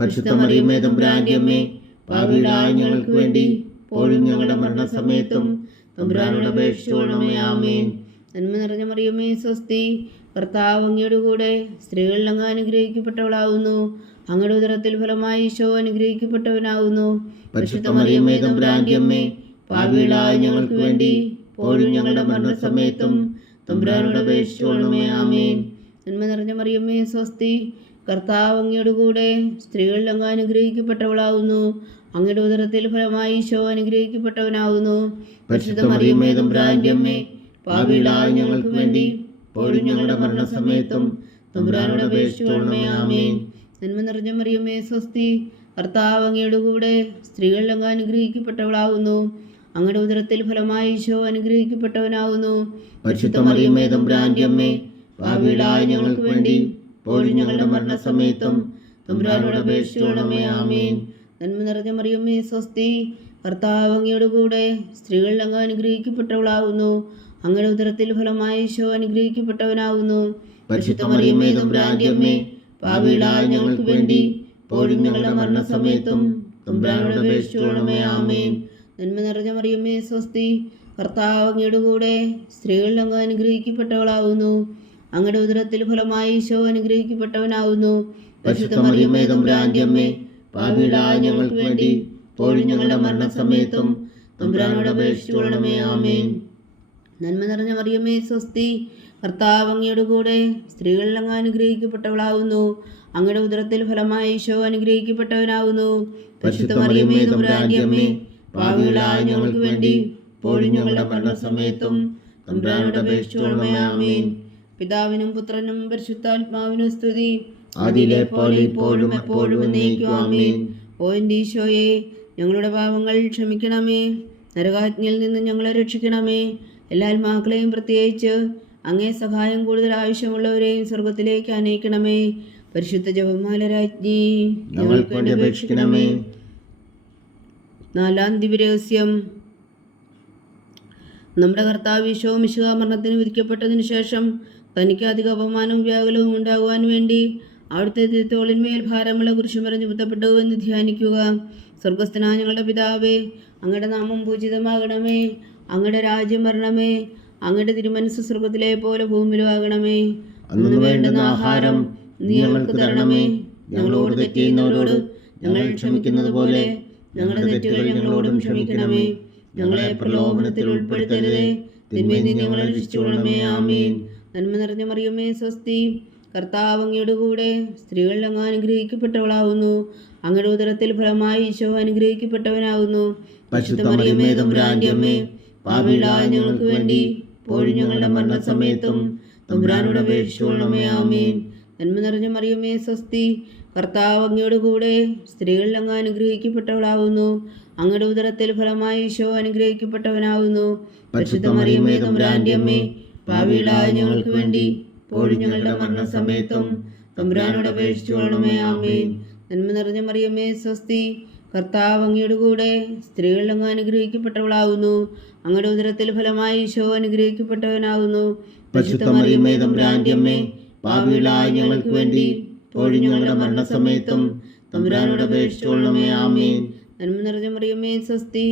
പരിശുദ്ധ മറിയമേ തമ്പുരാന്റെ അമ്മേ, പാപികളായ ഞങ്ങൾക്ക് വേണ്ടി ഇപ്പോഴും ഞങ്ങളുടെ മരണസമയത്തും തമ്പുരാനോട് അപേക്ഷിച്ചുകൊള്ളണമേ. ആമേൻ. നന്മ നിറഞ്ഞ മറിയമേ സ്വസ്തി, കർത്താവ് അങ്ങയോട് കൂടെ സ്ത്രീകളിൽ അങ്ങ് അനുഗ്രഹിക്കപ്പെട്ടവളാവുന്നു. അങ്ങയുടെ ഉദരത്തിൽ ഫലമായി ഈശോ അനുഗ്രഹിക്കപ്പെട്ടവനാവുന്നു. പരിശുദ്ധ മറിയമേ തമ്പുരാന്റെ അമ്മേ, പാപികളായ ഞങ്ങൾക്ക് വേണ്ടി ഇപ്പോഴും ഞങ്ങളുടെ മരണസമയത്തും തമ്പുരാനോട് അപേക്ഷിച്ചുകൊള്ളണമേ. ആമേൻ. നന്മ നിറഞ്ഞ മറിയമേ സ്വസ്തി, കർത്താവ് അങ്ങയോട് കൂടെ സ്ത്രീകളിൽ അങ്ങ് അനുഗ്രഹിക്കപ്പെട്ടവളാവുന്നു. അങ്ങയുടെ ഉദരത്തിൽ ഫലമായി ഈശോ അനുഗ്രഹിക്കപ്പെട്ടവനാവുന്നു. പരിശുദ്ധ മറിയമേ തമ്പുരാന്റെ അമ്മേ, പാപികളായ ഞങ്ങൾക്ക് വേണ്ടി ഇപ്പോഴും ഞങ്ങളുടെ മരണസമയത്തും തമ്പുരാനോട് അപേക്ഷിച്ചുകൊള്ളണമേ. ആമേൻ. നന്മ നിറഞ്ഞ മറിയമേ സ്വസ്തി, കർത്താവ് അങ്ങയോട് കൂടെ സ്ത്രീകളിൽ അങ്ങ് അനുഗ്രഹിക്കപ്പെട്ടവളാവുന്നു. അങ്ങയുടെ ഉദരത്തിൽ ഫലമായി ഈശോ അനുഗ്രഹിക്കപ്പെട്ടവനാവുന്നു. പരിശുദ്ധ മറിയമേ തമ്പുരാന്റെ അമ്മേ, പാപികളായ ഞങ്ങൾക്ക് വേണ്ടി ഇപ്പോഴും ഞങ്ങളുടെ മരണസമയത്തും തമ്പുരാനോട് അപേക്ഷിച്ചുകൊള്ളണമേ. ആമേൻ. നന്മ നിറഞ്ഞ മറിയമേ സ്വസ്തി, കർത്താവ് അങ്ങയോട് കൂടെ സ്ത്രീകളിൽ അങ്ങ് അനുഗ്രഹിക്കപ്പെട്ടവളാവുന്നു. അങ്ങയുടെ ഉദരത്തിൽ ഫലമായി ഈശോ അനുഗ്രഹിക്കപ്പെട്ടവനാവുന്നു. പരിശുദ്ധ മറിയമേ തമ്പുരാന്റെ അമ്മേ, പാപികളായ ഞങ്ങൾക്ക് വേണ്ടി ഇപ്പോഴും ഞങ്ങളുടെ മരണസമയത്തും തമ്പുരാനോട് അപേക്ഷിച്ചുകൊള്ളണമേ. ആമേൻ. നന്മ നിറഞ്ഞ മറിയമേ സ്വസ്തി, കർത്താവ് അങ്ങയോട് കൂടെ സ്ത്രീകളിൽ അങ്ങ് അനുഗ്രഹിക്കപ്പെട്ടവളാവുന്നു. അങ്ങയുടെ ഉദരത്തിൽ ഫലമായി ഈശോ അനുഗ്രഹിക്കപ്പെട്ടവനാവുന്നു. പരിശുദ്ധ മറിയമേ തമ്പുരാന്റെ അമ്മേ, പാപികളായ ഞങ്ങൾക്ക് വേണ്ടി ഇപ്പോഴും ഞങ്ങളുടെ മരണസമയത്തും തമ്പുരാനോട് അപേക്ഷിച്ചുകൊള്ളണമേ. ആമേൻ. നന്മ നിറഞ്ഞ മറിയമേ സ്വസ്തി, കർത്താവ് അങ്ങയോട് കൂടെ സ്ത്രീകളിൽ അങ്ങ് അനുഗ്രഹിക്കപ്പെട്ടവളാവുന്നു. അങ്ങയുടെ ഉദരത്തിൽ ഫലമായി ഈശോ അനുഗ്രഹിക്കപ്പെട്ടവനാവുന്നു. പരിശുദ്ധ മറിയമേ തമ്പുരാന്റെ അമ്മേ, പാപികളായ ഞങ്ങൾക്ക് വേണ്ടി ഇപ്പോഴും ഞങ്ങളുടെ മരണസമയത്തും തമ്പുരാനോട് അപേക്ഷിച്ചുകൊള്ളണമേ. ആമേൻ. പിതാവിനും പുത്രനും പരിശുദ്ധാത്മാവിനും സ്തുതി, ആദിയിലെ പോലെ ഇപ്പോഴും എപ്പോഴും എന്നേക്കും. ആമേൻ. ഓ എൻ്റെ ഈശോയെ, ഞങ്ങളുടെ പാപങ്ങൾ ക്ഷമിക്കണമേ, നരകാജ്ഞയിൽ നിന്ന് ഞങ്ങളെ രക്ഷിക്കണമേ. എല്ലാ ആത്മാക്കളെയും, പ്രത്യേകിച്ച് അങ്ങേ സഹായം കൂടുതൽ ആവശ്യമുള്ളവരെയും സ്വർഗത്തിലേക്ക് അനയിക്കണമേ. പരിശുദ്ധ ജപമാല രാജ്ഞി, ഞങ്ങൾക്ക് വേണ്ടി അപേക്ഷിക്കണമേ. നാലാം ദിവ്യരഹസ്യം. നമ്മുടെ കർത്താവ് ഈശോ മിശിഹാ മരണത്തിന് വിധിക്കപ്പെട്ടതിന് ശേഷം തനിക്ക് അധിക അപമാനവും വ്യാകുലവും ഉണ്ടാകുവാൻ വേണ്ടി അവിടുത്തെ തോളിന്മേൽ ഭാരമുള്ള കുരിശുമറിഞ്ഞ് ബുദ്ധപ്പെട്ടു എന്ന് ധ്യാനിക്കുക. സ്വർഗസ്ഥനായ ഞങ്ങളുടെ പിതാവേ, അങ്ങയുടെ നാമം പൂജിതമാകണമേ, അങ്ങയുടെ രാജ്യം വരണമേ, അങ്ങയുടെ തിരുമനസ്സ് സ്വർഗത്തിലെ പോലെ ഭൂമിയിലും ആകണമേ. അന്നു വേണ്ടുന്ന ആഹാരം നീ ഞങ്ങൾക്ക് തരണമേ. ഞങ്ങളോട് തെറ്റ് ചെയ്യുന്നവരോട് ഞങ്ങൾ ക്ഷമിക്കുന്നത് പോലെ ഞങ്ങളുടെ തെറ്റുകൾ ഞങ്ങളോടും ക്ഷമിക്കണമേ. ഞങ്ങളെ പ്രലോഭനത്തിൽ ഉൾപ്പെടുത്തരുതേ, തിന്മയിൽ നിന്ന് ഞങ്ങളെ രക്ഷിച്ചുകൊള്ളണമേ. ആമീൻ. നന്മ നിറഞ്ഞ മറിയമേ, സ്വസ്തി, കർത്താവ് അങ്ങയുടെ കൂടെ സ്ത്രീകളിൽ അങ്ങ് അനുഗ്രഹിക്കപ്പെട്ടവളാവുന്നു. അങ്ങയുടെ ഉദരത്തിൽ ഫലമായി ഈശോ അനുഗ്രഹിക്കപ്പെട്ടവനാകുന്നു. പരിശുദ്ധ മറിയമേ, തമ്പുരാന്റെ അമ്മേ, പാപികളായ ഞങ്ങൾക്ക് വേണ്ടി ഇപ്പോഴും ഞങ്ങളുടെ മരണസമയത്തും തമ്പുരാനോട് അപേക്ഷിച്ചുകൊള്ളണമേ. ആമീൻ. നന്മ നിറഞ്ഞ മറിയമേ, സ്വസ്തി, കർത്താവ് അങ്ങയുടെ കൂടെ സ്ത്രീകളിൽ അങ്ങ് അനുഗ്രഹിക്കപ്പെട്ടവളാവുന്നു. അങ്ങയുടെ ഉദരത്തിൽ ഫലമായി ഈശോ അനുഗ്രഹിക്കപ്പെട്ടവനാകുന്നു. പരിശുദ്ധ മറിയമേ, തമ്പുരാന്റെ അമ്മേ, പാപികളായ ഞങ്ങൾക്ക് വേണ്ടി ഇപ്പോഴും ഞങ്ങളുടെ മരണസമയത്തും തമ്പുരാനോട് അപേക്ഷിച്ചുകൊള്ളണമേ. ആമീൻ. നന്മ നിറഞ്ഞ മറിയമേ, സ്വസ്തി, കർത്താവ് അങ്ങയുടെ കൂടെ സ്ത്രീകളിൽ അങ്ങ് അനുഗ്രഹിക്കപ്പെട്ടവളാവുന്നു. അങ്ങയുടെ ഉദരത്തിൽ ഫലമായി ഈശോ അനുഗ്രഹിക്കപ്പെട്ടവനാകുന്നു. പരിശുദ്ധ മറിയമേ, തമ്പുരാന്റെ അമ്മേ, പാപികളായ ഞങ്ങൾക്ക് വേണ്ടി ഇപ്പോഴും ഞങ്ങളുടെ മരണസമയത്തും തമ്പുരാനോട് അപേക്ഷിച്ചുകൊള്ളണമേ. ആമീൻ. നന്മ നിറഞ്ഞ മറിയമേ, സ്വസ്തി,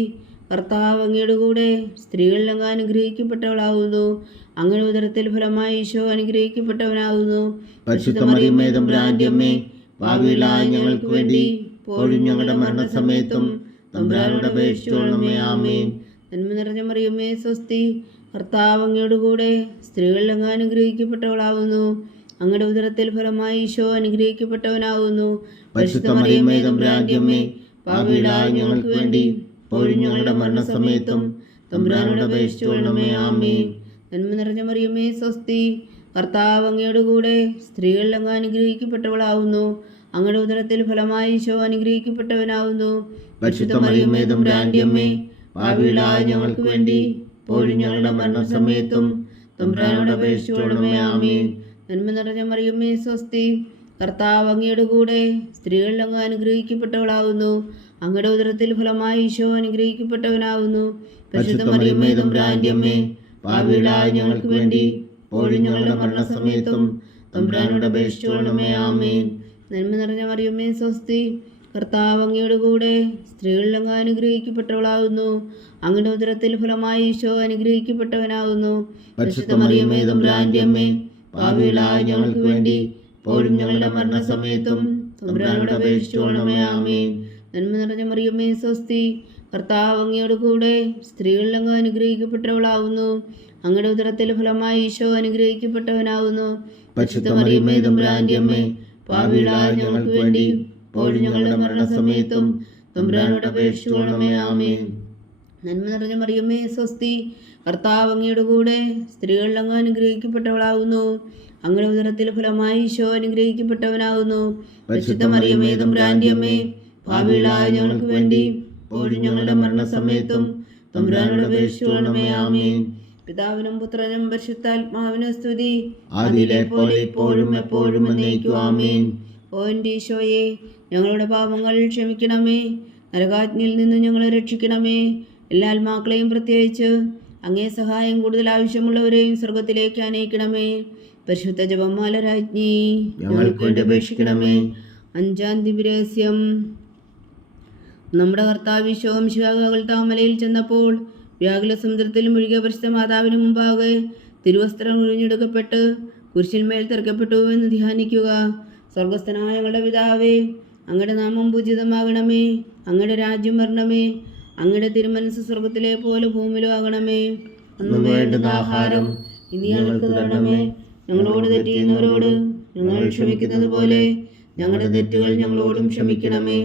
കർത്താവ് അങ്ങയുടെ കൂടെ സ്ത്രീകളിൽ അങ്ങ് അനുഗ്രഹിക്കപ്പെട്ടവളാവുന്നു. അങ്ങയുടെ ഉദരത്തിൽ ഫലമായി ഈശോ അനുഗ്രഹിക്കപ്പെട്ടവനാകുന്നു. പരിശുദ്ധ മറിയമേ, തമ്പുരാന്റെ അമ്മേ, പാപികളായ ഞങ്ങൾക്ക് വേണ്ടി ഇപ്പോഴും ഞങ്ങളുടെ മരണസമയത്തും തമ്പുരാനോട് അപേക്ഷിച്ചുകൊള്ളണമേ. ആമീൻ. നന്മ നിറഞ്ഞ മറിയമേ, സ്വസ്തി, കർത്താവ് അങ്ങയുടെ കൂടെ സ്ത്രീകളിൽ അങ്ങ് അനുഗ്രഹിക്കപ്പെട്ടവളാവുന്നു. അങ്ങയുടെ ഉദരത്തിൽ ഫലമായി ഈശോ അനുഗ്രഹിക്കപ്പെട്ടവനാകുന്നു. പരിശുദ്ധ മറിയമേ, തമ്പുരാന്റെ അമ്മേ, പാപികളായ ഞങ്ങൾക്ക് വേണ്ടി ഇപ്പോഴും ഞങ്ങളുടെ മരണസമയത്തും തമ്പുരാനോട് അപേക്ഷിച്ചുകൊള്ളണമേ. ആമീൻ. നന്മ നിറഞ്ഞ മറിയമേ, സ്വസ്തി, കർത്താവ് അങ്ങയുടെ കൂടെ സ്ത്രീകളിൽ അങ്ങ് അനുഗ്രഹിക്കപ്പെട്ടവളാവുന്നു. അങ്ങയുടെ ഉദരത്തിൽ ഫലമായി ഈശോ അനുഗ്രഹിക്കപ്പെട്ടവനാകുന്നു. പരിശുദ്ധ മറിയമേ, തമ്പുരാന്റെ അമ്മേ, പാപികളായ ഞങ്ങൾക്ക് വേണ്ടി ഇപ്പോഴും ഞങ്ങളുടെ മരണസമയത്തും തമ്പുരാനോട് അപേക്ഷിച്ചുകൊള്ളണമേ. ആമീൻ. നന്മ നിറഞ്ഞ മറിയമേ, സ്വസ്തി, കർത്താവ് അങ്ങയുടെ കൂടെ സ്ത്രീകളിൽ അങ്ങ് അനുഗ്രഹിക്കപ്പെട്ടവളാവുന്നു. അങ്ങയുടെ ഉദരത്തിൽ ഫലമായി ഈശോ അനുഗ്രഹിക്കപ്പെട്ടവനാകുന്നു. പരിശുദ്ധ മറിയമേ, തമ്പുരാന്റെ അമ്മേ, പാപികളായ ഞങ്ങൾക്ക് വേണ്ടി ഇപ്പോഴും ഞങ്ങളുടെ മരണസമയത്തും തമ്പുരാനോട് അപേക്ഷിച്ചുകൊള്ളണമേ. ആമീൻ. നന്മ നിറഞ്ഞ മറിയമേ, സ്വസ്തി, കർത്താവ് അങ്ങയുടെ കൂടെ സ്ത്രീകളിൽ അങ്ങ് അനുഗ്രഹിക്കപ്പെട്ടവളാവുന്നു. അങ്ങയുടെ ഉദരത്തിൽ ഫലമായി ഈശോ അനുഗ്രഹിക്കപ്പെട്ടവനാകുന്നു. പരിശുദ്ധ മറിയമേ, തമ്പുരാന്റെ അമ്മേ, പാപികളായ ഞങ്ങൾക്ക് വേണ്ടി ഇപ്പോഴും ഞങ്ങളുടെ മരണസമയത്തും തമ്പുരാനോട് അപേക്ഷിച്ചുകൊള്ളണമേ. ആമീൻ. നന്മ നിറഞ്ഞ മറിയമേ, സ്വസ്തി, കർത്താവ് അങ്ങയുടെ കൂടെ സ്ത്രീകളിൽ അങ്ങ് അനുഗ്രഹിക്കപ്പെട്ടവളാവുന്നു. അങ്ങയുടെ ഉദരത്തിൽ ഫലമായി ഈശോ അനുഗ്രഹിക്കപ്പെട്ടവനാകുന്നു. പരിശുദ്ധ മറിയമേ, തമ്പുരാന്റെ അമ്മേ, പാപികളായ ഞങ്ങൾക്ക് വേണ്ടി ഇപ്പോഴും ഞങ്ങളുടെ മരണസമയത്തും തമ്പുരാനോട് അപേക്ഷിച്ചുകൊള്ളണമേ. ആമീൻ. നന്മ നിറഞ്ഞ മറിയമേ, സ്വസ്തി, കർത്താവ് അങ്ങയുടെ കൂടെ സ്ത്രീകളിൽ അങ്ങ് അനുഗ്രഹിക്കപ്പെട്ടവളാവുന്നു. അങ്ങയുടെ ഉദരത്തിൽ ഫലമായി ഈശോ അനുഗ്രഹിക്കപ്പെട്ടവനാകുന്നു. പരിശുദ്ധ മറിയമേ, തമ്പുരാന്റെ അമ്മേ, പാപികളായ ഞങ്ങൾക്ക് വേണ്ടി ഇപ്പോഴും ഞങ്ങളുടെ മരണസമയത്തും തമ്പുരാനോട് അപേക്ഷിച്ചുകൊള്ളണമേ. ആമീൻ. പിതാവിനും പുത്രനും പരിശുദ്ധാത്മാവിനും സ്തുതി. ആദിയിലെ പോലെ ഇപ്പോഴും എപ്പോഴും എന്നേക്കും. ആമീൻ. ഓ എൻ്റെ ഈശോയെ, ഞങ്ങളുടെ പാപങ്ങൾ ക്ഷമിക്കണമേ, നരകാഗ്നിയിൽ നിന്ന് ഞങ്ങളെ രക്ഷിക്കണമേ. എല്ലാ ആത്മാക്കളെയും പ്രത്യേകിച്ച് അങ്ങേ സഹായം കൂടുതൽ ആവശ്യമുള്ളവരെയും സ്വർഗത്തിലേക്ക് അനയിക്കണമേ. പരിശുദ്ധ ജപമാല രാജ്ഞി, ഞങ്ങൾക്ക് വേണ്ടി അപേക്ഷിക്കണമേ. അഞ്ചാം ദിവ്യരഹസ്യം. നമ്മുടെ കർത്താവ് ഈശോ മിശിഹാ താമലയിൽ ചെന്നപ്പോൾ വ്യാകുല സമുദ്രത്തിൽ മുഴുകിയ പരിശുദ്ധ മാതാവിന് മുമ്പാകെ തിരുവസ്ത്രം ഒഴിഞ്ഞെടുക്കപ്പെട്ട് കുരിശിന്മേൽ തെറിക്കപ്പെട്ടു എന്ന് ധ്യാനിക്കുക. സ്വർഗസ്ഥനായ ഞങ്ങളുടെ പിതാവേ, അങ്ങയുടെ നാമം പൂജിതമാകണമേ, അങ്ങയുടെ രാജ്യം വരണമേ, അങ്ങയുടെ തിരുമനസ്സ് സ്വർഗത്തിലെ പോലെ ഭൂമിയിലും ആകണമേ. അന്ന് വേണ്ടുന്ന ആഹാരം ഇനി ഞങ്ങൾക്ക് തരണമേ. ഞങ്ങളോട് തെറ്റ് ചെയ്യുന്നവരോട് ഞങ്ങൾ ക്ഷമിക്കുന്നത് പോലെ ഞങ്ങളുടെ തെറ്റുകൾ ഞങ്ങളോടും ക്ഷമിക്കണമേ.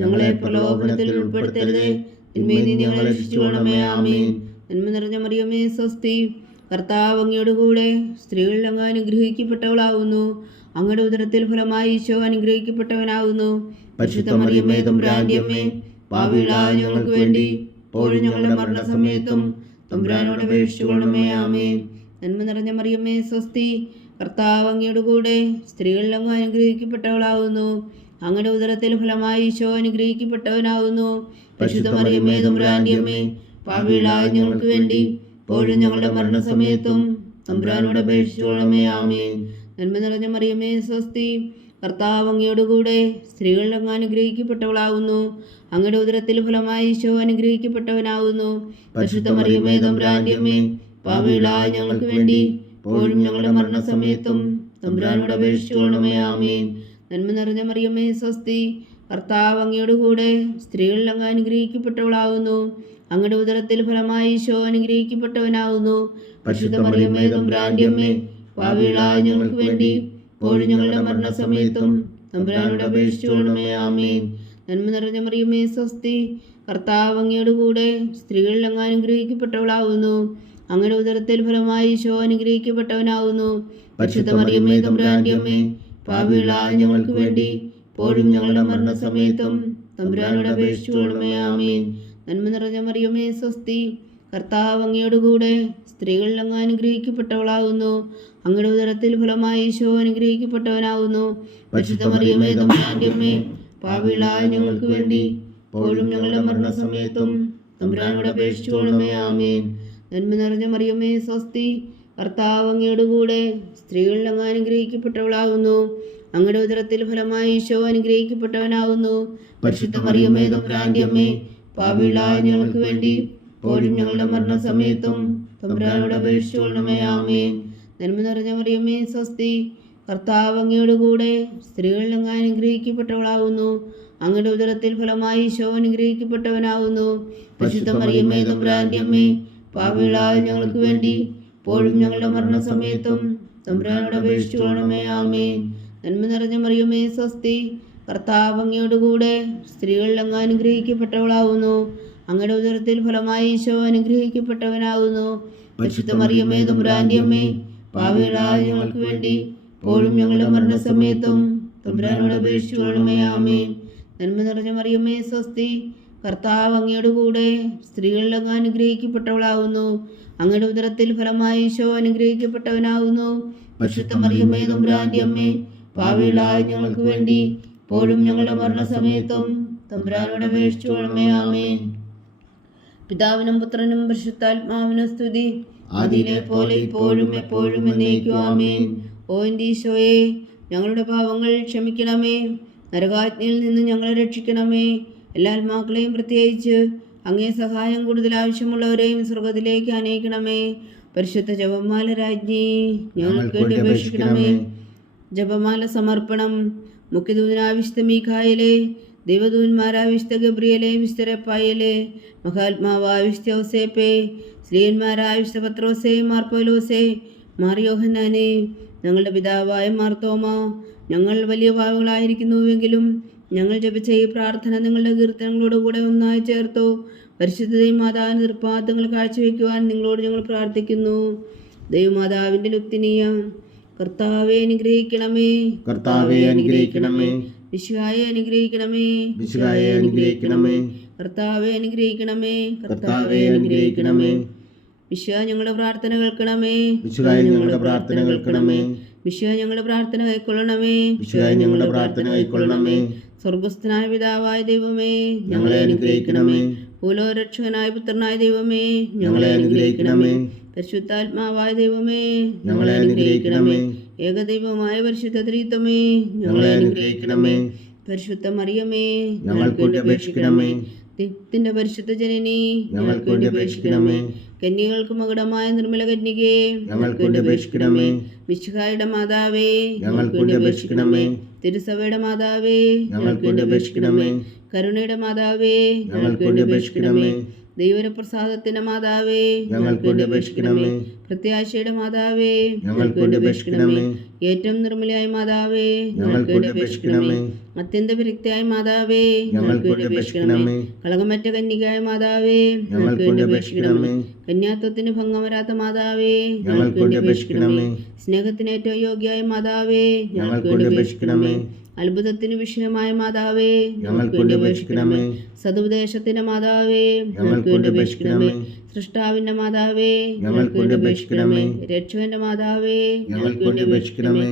ഞങ്ങളെ പ്രലോഭനത്തിൽ ഉൾപ്പെടുത്തരുതേ, തിന്മയിൽ നിന്ന് ഞങ്ങളെ രക്ഷിച്ചുകൊള്ളണമേ. ആമീൻ. നന്മ നിറഞ്ഞ മറിയമേ, സ്വസ്തി, കർത്താവ് അങ്ങയുടെ കൂടെ സ്ത്രീകളിൽ അങ്ങ് അനുഗ്രഹിക്കപ്പെട്ടവളാവുന്നു. അങ്ങയുടെ ഉദരത്തിൽ ഫലമായി ഈശോ അനുഗ്രഹിക്കപ്പെട്ടവനാകുന്നു. പരിശുദ്ധ മറിയമേ, തമ്പുരാന്റെ അമ്മേ, പാപികളായ ഞങ്ങൾക്ക് വേണ്ടി ഇപ്പോഴും ഞങ്ങളുടെ മരണസമയത്തും തമ്പുരാനോട് അപേക്ഷിച്ചുകൊള്ളണമേ. ആമീൻ. നന്മ നിറഞ്ഞ മറിയമേ, സ്വസ്തി, കർത്താവ് അങ്ങയുടെ കൂടെ സ്ത്രീകളിൽ അങ്ങ് അനുഗ്രഹിക്കപ്പെട്ടവളാവുന്നു. അങ്ങയുടെ ഉദരത്തിൽ ഫലമായി ഈശോ അനുഗ്രഹിക്കപ്പെട്ടവനാകുന്നു. പരിശുദ്ധ മറിയമേ, തമ്പുരാന്റെ അമ്മേ, പാപികളായ ഞങ്ങൾക്ക് വേണ്ടി ഇപ്പോഴും ഞങ്ങളുടെ മരണസമയത്തും തമ്പുരാനോട് അപേക്ഷിച്ചുകൊള്ളണമേ. ആമേൻ. നന്മ നിറഞ്ഞ മറിയമേ സ്വസ്തി, കർത്താവ് അങ്ങയോടുകൂടെ സ്ത്രീകളിൽ അങ്ങ് അനുഗ്രഹിക്കപ്പെട്ടവളാകുന്നു. അങ്ങയുടെ ഉദരത്തിൽ ഫലമായി ഈശോ അനുഗ്രഹിക്കപ്പെട്ടവനാകുന്നു. പരിശുദ്ധ മറിയമേ തമ്പുരാന്റെ അമ്മേ, പാപികളായ ഞങ്ങൾക്ക് വേണ്ടി ഇപ്പോഴും ഞങ്ങളുടെ മരണസമയത്തും തമ്പുരാനോട് അപേക്ഷിച്ചുകൊള്ളണമേ. ആമേൻ. നന്മ നിറഞ്ഞ മറിയമേ സ്വസ്തി, കർത്താവ് അങ്ങയോടുകൂടെ സ്ത്രീകളിൽ അങ്ങ് അനുഗ്രഹിക്കപ്പെട്ടവളാകുന്നു. അങ്ങയുടെ ഉദരത്തിൽ ഫലമായി ഈശോ അനുഗ്രഹിക്കപ്പെട്ടവനാകുന്നു. പരിശുദ്ധ മറിയമേ തമ്പുരാന്റെ അമ്മേ, പാപികളായ ഞങ്ങൾക്ക് വേണ്ടി ഇപ്പോഴും ഞങ്ങളുടെ മരണസമയത്തും തമ്പുരാനോട് അപേക്ഷിച്ചുകൊള്ളണമേ. ആമേൻ. നന്മ നിറഞ്ഞ മറിയമേ സ്വസ്തി, കർത്താവ് അങ്ങയോടുകൂടെ സ്ത്രീകളിൽ അങ്ങ് അനുഗ്രഹിക്കപ്പെട്ടവളാകുന്നു. അങ്ങയുടെ ഉദരത്തിൽ ഫലമായി ഈശോ അനുഗ്രഹിക്കപ്പെട്ടവനാകുന്നു. പരിശുദ്ധ മറിയമേ തമ്പുരാന്റെ അമ്മേ, പാപികളായ ഞങ്ങൾക്ക് വേണ്ടി ഇപ്പോഴും ഞങ്ങളുടെ മരണസമയത്തും തമ്പുരാനോട് അപേക്ഷിച്ചുകൊള്ളണമേ. ആമേൻ. നന്മ നിറഞ്ഞ മറിയമേ സ്വസ്തി, കർത്താവ് അങ്ങയോടുകൂടെ സ്ത്രീകളിൽ അങ്ങ് അനുഗ്രഹിക്കപ്പെട്ടവളാകുന്നു. അങ്ങയുടെ ഉദരത്തിൽ ഫലമായി ഈശോ അനുഗ്രഹിക്കപ്പെട്ടവനാകുന്നു. പരിശുദ്ധ മറിയമേ തമ്പുരാന്റെ അമ്മേ, പാപികളായ ഞങ്ങൾക്ക് വേണ്ടി ഇപ്പോഴും ഞങ്ങളുടെ മരണസമയത്തും തമ്പുരാനോട് അപേക്ഷിച്ചുകൊള്ളണമേ. ആമേൻ. നന്മ നിറഞ്ഞ മറിയമേ സ്വസ്തി, കർത്താവ് അങ്ങയോടുകൂടെ സ്ത്രീകളിൽ അങ്ങ് അനുഗ്രഹിക്കപ്പെട്ടവളാകുന്നു. അങ്ങയുടെ ഉദരത്തിൽ ഫലമായി ഈശോ അനുഗ്രഹിക്കപ്പെട്ടവനാകുന്നു. പരിശുദ്ധ മറിയമേ തമ്പുരാന്റെ അമ്മേ, പാപികളായ ഞങ്ങൾക്ക് വേണ്ടി ഇപ്പോഴും ഞങ്ങളുടെ മരണസമയത്തും തമ്പുരാനോട് അപേക്ഷിച്ചുകൊള്ളണമേ. ആമേൻ. നന്മ നിറഞ്ഞ മറിയമേ സ്വസ്തി, കർത്താവ് അങ്ങയോടുകൂടെ സ്ത്രീകളിൽ അങ്ങ് അനുഗ്രഹിക്കപ്പെട്ടവളാകുന്നു. അങ്ങയുടെ ഉദരത്തിൽ ഫലമായി ഈശോ അനുഗ്രഹിക്കപ്പെട്ടവനാകുന്നു. പരിശുദ്ധ മറിയമേ തമ്പുരാന്റെ അമ്മേ, പാപികളായ ഞങ്ങൾക്ക് വേണ്ടി ഇപ്പോഴും ഞങ്ങളുടെ മരണസമയത്തും തമ്പുരാനോട് അപേക്ഷിച്ചുകൊള്ളണമേ. ആമേൻ. നന്മ നിറഞ്ഞ മറിയമേ സ്വസ്തി, കർത്താവ് അങ്ങയോടുകൂടെ സ്ത്രീകളിൽ അങ്ങ് അനുഗ്രഹിക്കപ്പെട്ടവളാകുന്നു. അങ്ങയുടെ ഉദരത്തിൽ ഫലമായി ഈശോ അനുഗ്രഹിക്കപ്പെട്ടവനാകുന്നു. പരിശുദ്ധ മറിയമേ തമ്പുരാന്റെ അമ്മേ, പാപികളായ ഞങ്ങൾക്ക് വേണ്ടി ഇപ്പോഴും ഞങ്ങളുടെ മരണസമയത്തും തമ്പുരാനോട് അപേക്ഷിച്ചുകൊള്ളണമേ. ആമേൻ. നന്മ നിറഞ്ഞ മറിയമേ സ്വസ്തി, കർത്താവ് അങ്ങയോടുകൂടെ സ്ത്രീകളിൽ അങ്ങ് അനുഗ്രഹിക്കപ്പെട്ടവളാകുന്നു. അങ്ങയുടെ ഉദരത്തിൽ ഫലമായി ഈശോ അനുഗ്രഹിക്കപ്പെട്ടവനാകുന്നു. പരിശുദ്ധ മറിയമേ തമ്പുരാന്റെ അമ്മേ, പാപികളായ ഞങ്ങൾക്ക് വേണ്ടി ഇപ്പോഴും ഞങ്ങളുടെ മരണസമയത്തും തമ്പുരാനോട് അപേക്ഷിച്ചുകൊള്ളണമേ. ആമേൻ. പിതാവിനും പുത്രനും പരിശുദ്ധാത്മാവിനും സ്തുതി, ആദിയിലെ പോലെ ഇപ്പോഴും എപ്പോഴും എന്നേക്കും. ആമേൻ. ഓ എൻ്റെ ഈശോയെ, ഞങ്ങളുടെ പാപങ്ങൾ ക്ഷമിക്കണമേ. നരകാജ്ഞയിൽ നിന്ന് ഞങ്ങളെ രക്ഷിക്കണമേ. എല്ലാ ആത്മാക്കളെയും പ്രത്യേകിച്ച് അങ്ങേ സഹായം കൂടുതൽ ആവശ്യമുള്ളവരെയും സ്വർഗത്തിലേക്ക് അനയിക്കണമേ. പരിശുദ്ധ ജപമാല രാജ്ഞി, ഞങ്ങൾക്ക് വേണ്ടി അപേക്ഷിക്കണമേ. ജപമാല സമർപ്പണം. മുഖ്യദൂതനായ വിശുദ്ധ മീഖായേലേ, ദൈവദൂതന്മാരായ വിശുദ്ധ ഗബ്രിയേലേ, വിശുദ്ധ റഫായേലേ, മഹാത്മാവായ വിശുദ്ധ ഔസേപ്പേ, സ്ത്രീയന്മാരായ വിശുദ്ധ പത്രോസേ, മാർ പൗലോസേ, മാർ യോഹന്നാനേ, ഞങ്ങളുടെ പിതാവായ മാർ തോമാ, ഞങ്ങൾ വലിയ പാപികളായിരിക്കുന്നുവെങ്കിലും ഞങ്ങൾ ജപിച്ച ഈ പ്രാർത്ഥന നിങ്ങളുടെ കീർത്തനങ്ങളോടുകൂടെ ഒന്നായി ചേർത്തു. പരിശുദ്ധതയും മാതാവിൻ്റെ തൃപ്പാദങ്ങൾ കാഴ്ചവെക്കുവാൻ നിങ്ങളോട് ഞങ്ങൾ പ്രാർത്ഥിക്കുന്നു. ദൈവമാതാവിൻ്റെ ലുത്തിനിയ, കർത്താവെ അനുഗ്രഹിക്കണമേ. കർത്താവെ അനുഗ്രഹിക്കണമേ. മിശിഹായെ അനുഗ്രഹിക്കണമേ. മിശിഹായെ അനുഗ്രഹിക്കണമേ. കർത്താവെ അനുഗ്രഹിക്കണമേ. കർത്താവെ അനുഗ്രഹിക്കണമേ. മിശിഹാ ഞങ്ങളുടെ പ്രാർത്ഥന കേൾക്കണമേ. മിശിഹായെ ഞങ്ങളുടെ പ്രാർത്ഥന കേൾക്കണമേ. മിശിഹാ ഞങ്ങളുടെ പ്രാർത്ഥന കൈക്കൊള്ളണമേ. മിശിഹായെ ഞങ്ങളുടെ പ്രാർത്ഥന കൈക്കൊള്ളണമേ. സ്വർഗസ്ഥനായ പിതാവായ ദൈവമേ, ഞങ്ങളെ അനുഗ്രഹിക്കണമേ. ഭൂലോകരക്ഷകനായ പുത്രനായ ദൈവമേ, ഞങ്ങളെ അനുഗ്രഹിക്കണമേ. പരിശുദ്ധാത്മാവായ ദൈവമേ, ഞങ്ങളെ അനുഗ്രഹിക്കണമേ. ഏകദൈവമായ പരിശുദ്ധ ത്രിത്വമേ, ഞങ്ങളെ അനുഗ്രഹിക്കണമേ. പരിശുദ്ധ മറിയമേ, ഞങ്ങൾക്ക് വേണ്ടി അപേക്ഷിക്കണമേ. ദൈവത്തിന്റെ പരിശുദ്ധ ജനനി, ഞങ്ങൾക്ക് വേണ്ടി അപേക്ഷിക്കണമേ. കന്യകൾക്ക് മകുടമായ നിർമ്മല കന്യകേ, ഞങ്ങൾക്ക് വേണ്ടി അപേക്ഷിക്കണമേ. മിശിഹായുടെ മാതാവേ, ഞങ്ങൾക്ക് വേണ്ടി അപേക്ഷിക്കണമേ. തിരുസഭയുടെ മാതാവേ, ഞങ്ങൾക്ക് വേണ്ടി അപേക്ഷിക്കണമേ. കരുണയുടെ മാതാവേ, ഞങ്ങൾക്ക് വേണ്ടി അപേക്ഷിക്കണമേ. ദൈവപ്രസാദത്തിന്റെ മാതാവേ, ഞങ്ങൾക്ക് വേണ്ടി അപേക്ഷിക്കണമേ. പ്രത്യാശയുടെ മാതാവേ, ഞങ്ങൾക്ക് വേണ്ടി അപേക്ഷിക്കണമേ. ഏറ്റവും നിർമ്മലയായ മാതാവേ, ഞങ്ങൾക്ക് വേണ്ടി അപേക്ഷിക്കണമേ. അത്യന്ത വിരക്തിയായ മാതാവേ, ഞങ്ങൾക്ക് വേണ്ടി അപേക്ഷിക്കണമേ. കളകമറ്റ കന്യകയായ മാതാവേ, ഞങ്ങൾക്ക് വേണ്ടി അപേക്ഷിക്കണമേ. കന്യാത്വത്തിന് ഭംഗം വരാത്ത മാതാവേ, ഞങ്ങൾക്ക് വേണ്ടി അപേക്ഷിക്കണമേ. സ്നേഹത്തിന് ഏറ്റവും യോഗ്യയായ മാതാവേ, ഞങ്ങൾക്ക് വേണ്ടി അപേക്ഷിക്കണമേ. അത്ഭുതത്തിന് വിഷയമായ മാതാവേ, ഞങ്ങൾക്ക് വേണ്ടി അപേക്ഷിക്കണമേ. സതുപദേശത്തിന്റെ മാതാവേ, ഞങ്ങൾക്ക് വേണ്ടി അപേക്ഷിക്കണമേ. സൃഷ്ടാവിന്റെ മാതാവേ, ഞങ്ങൾക്ക് വേണ്ടി അപേക്ഷിക്കണമേ. രക്ഷകന്റെ മാതാവേ, ഞങ്ങൾക്ക് വേണ്ടി അപേക്ഷിക്കണമേ.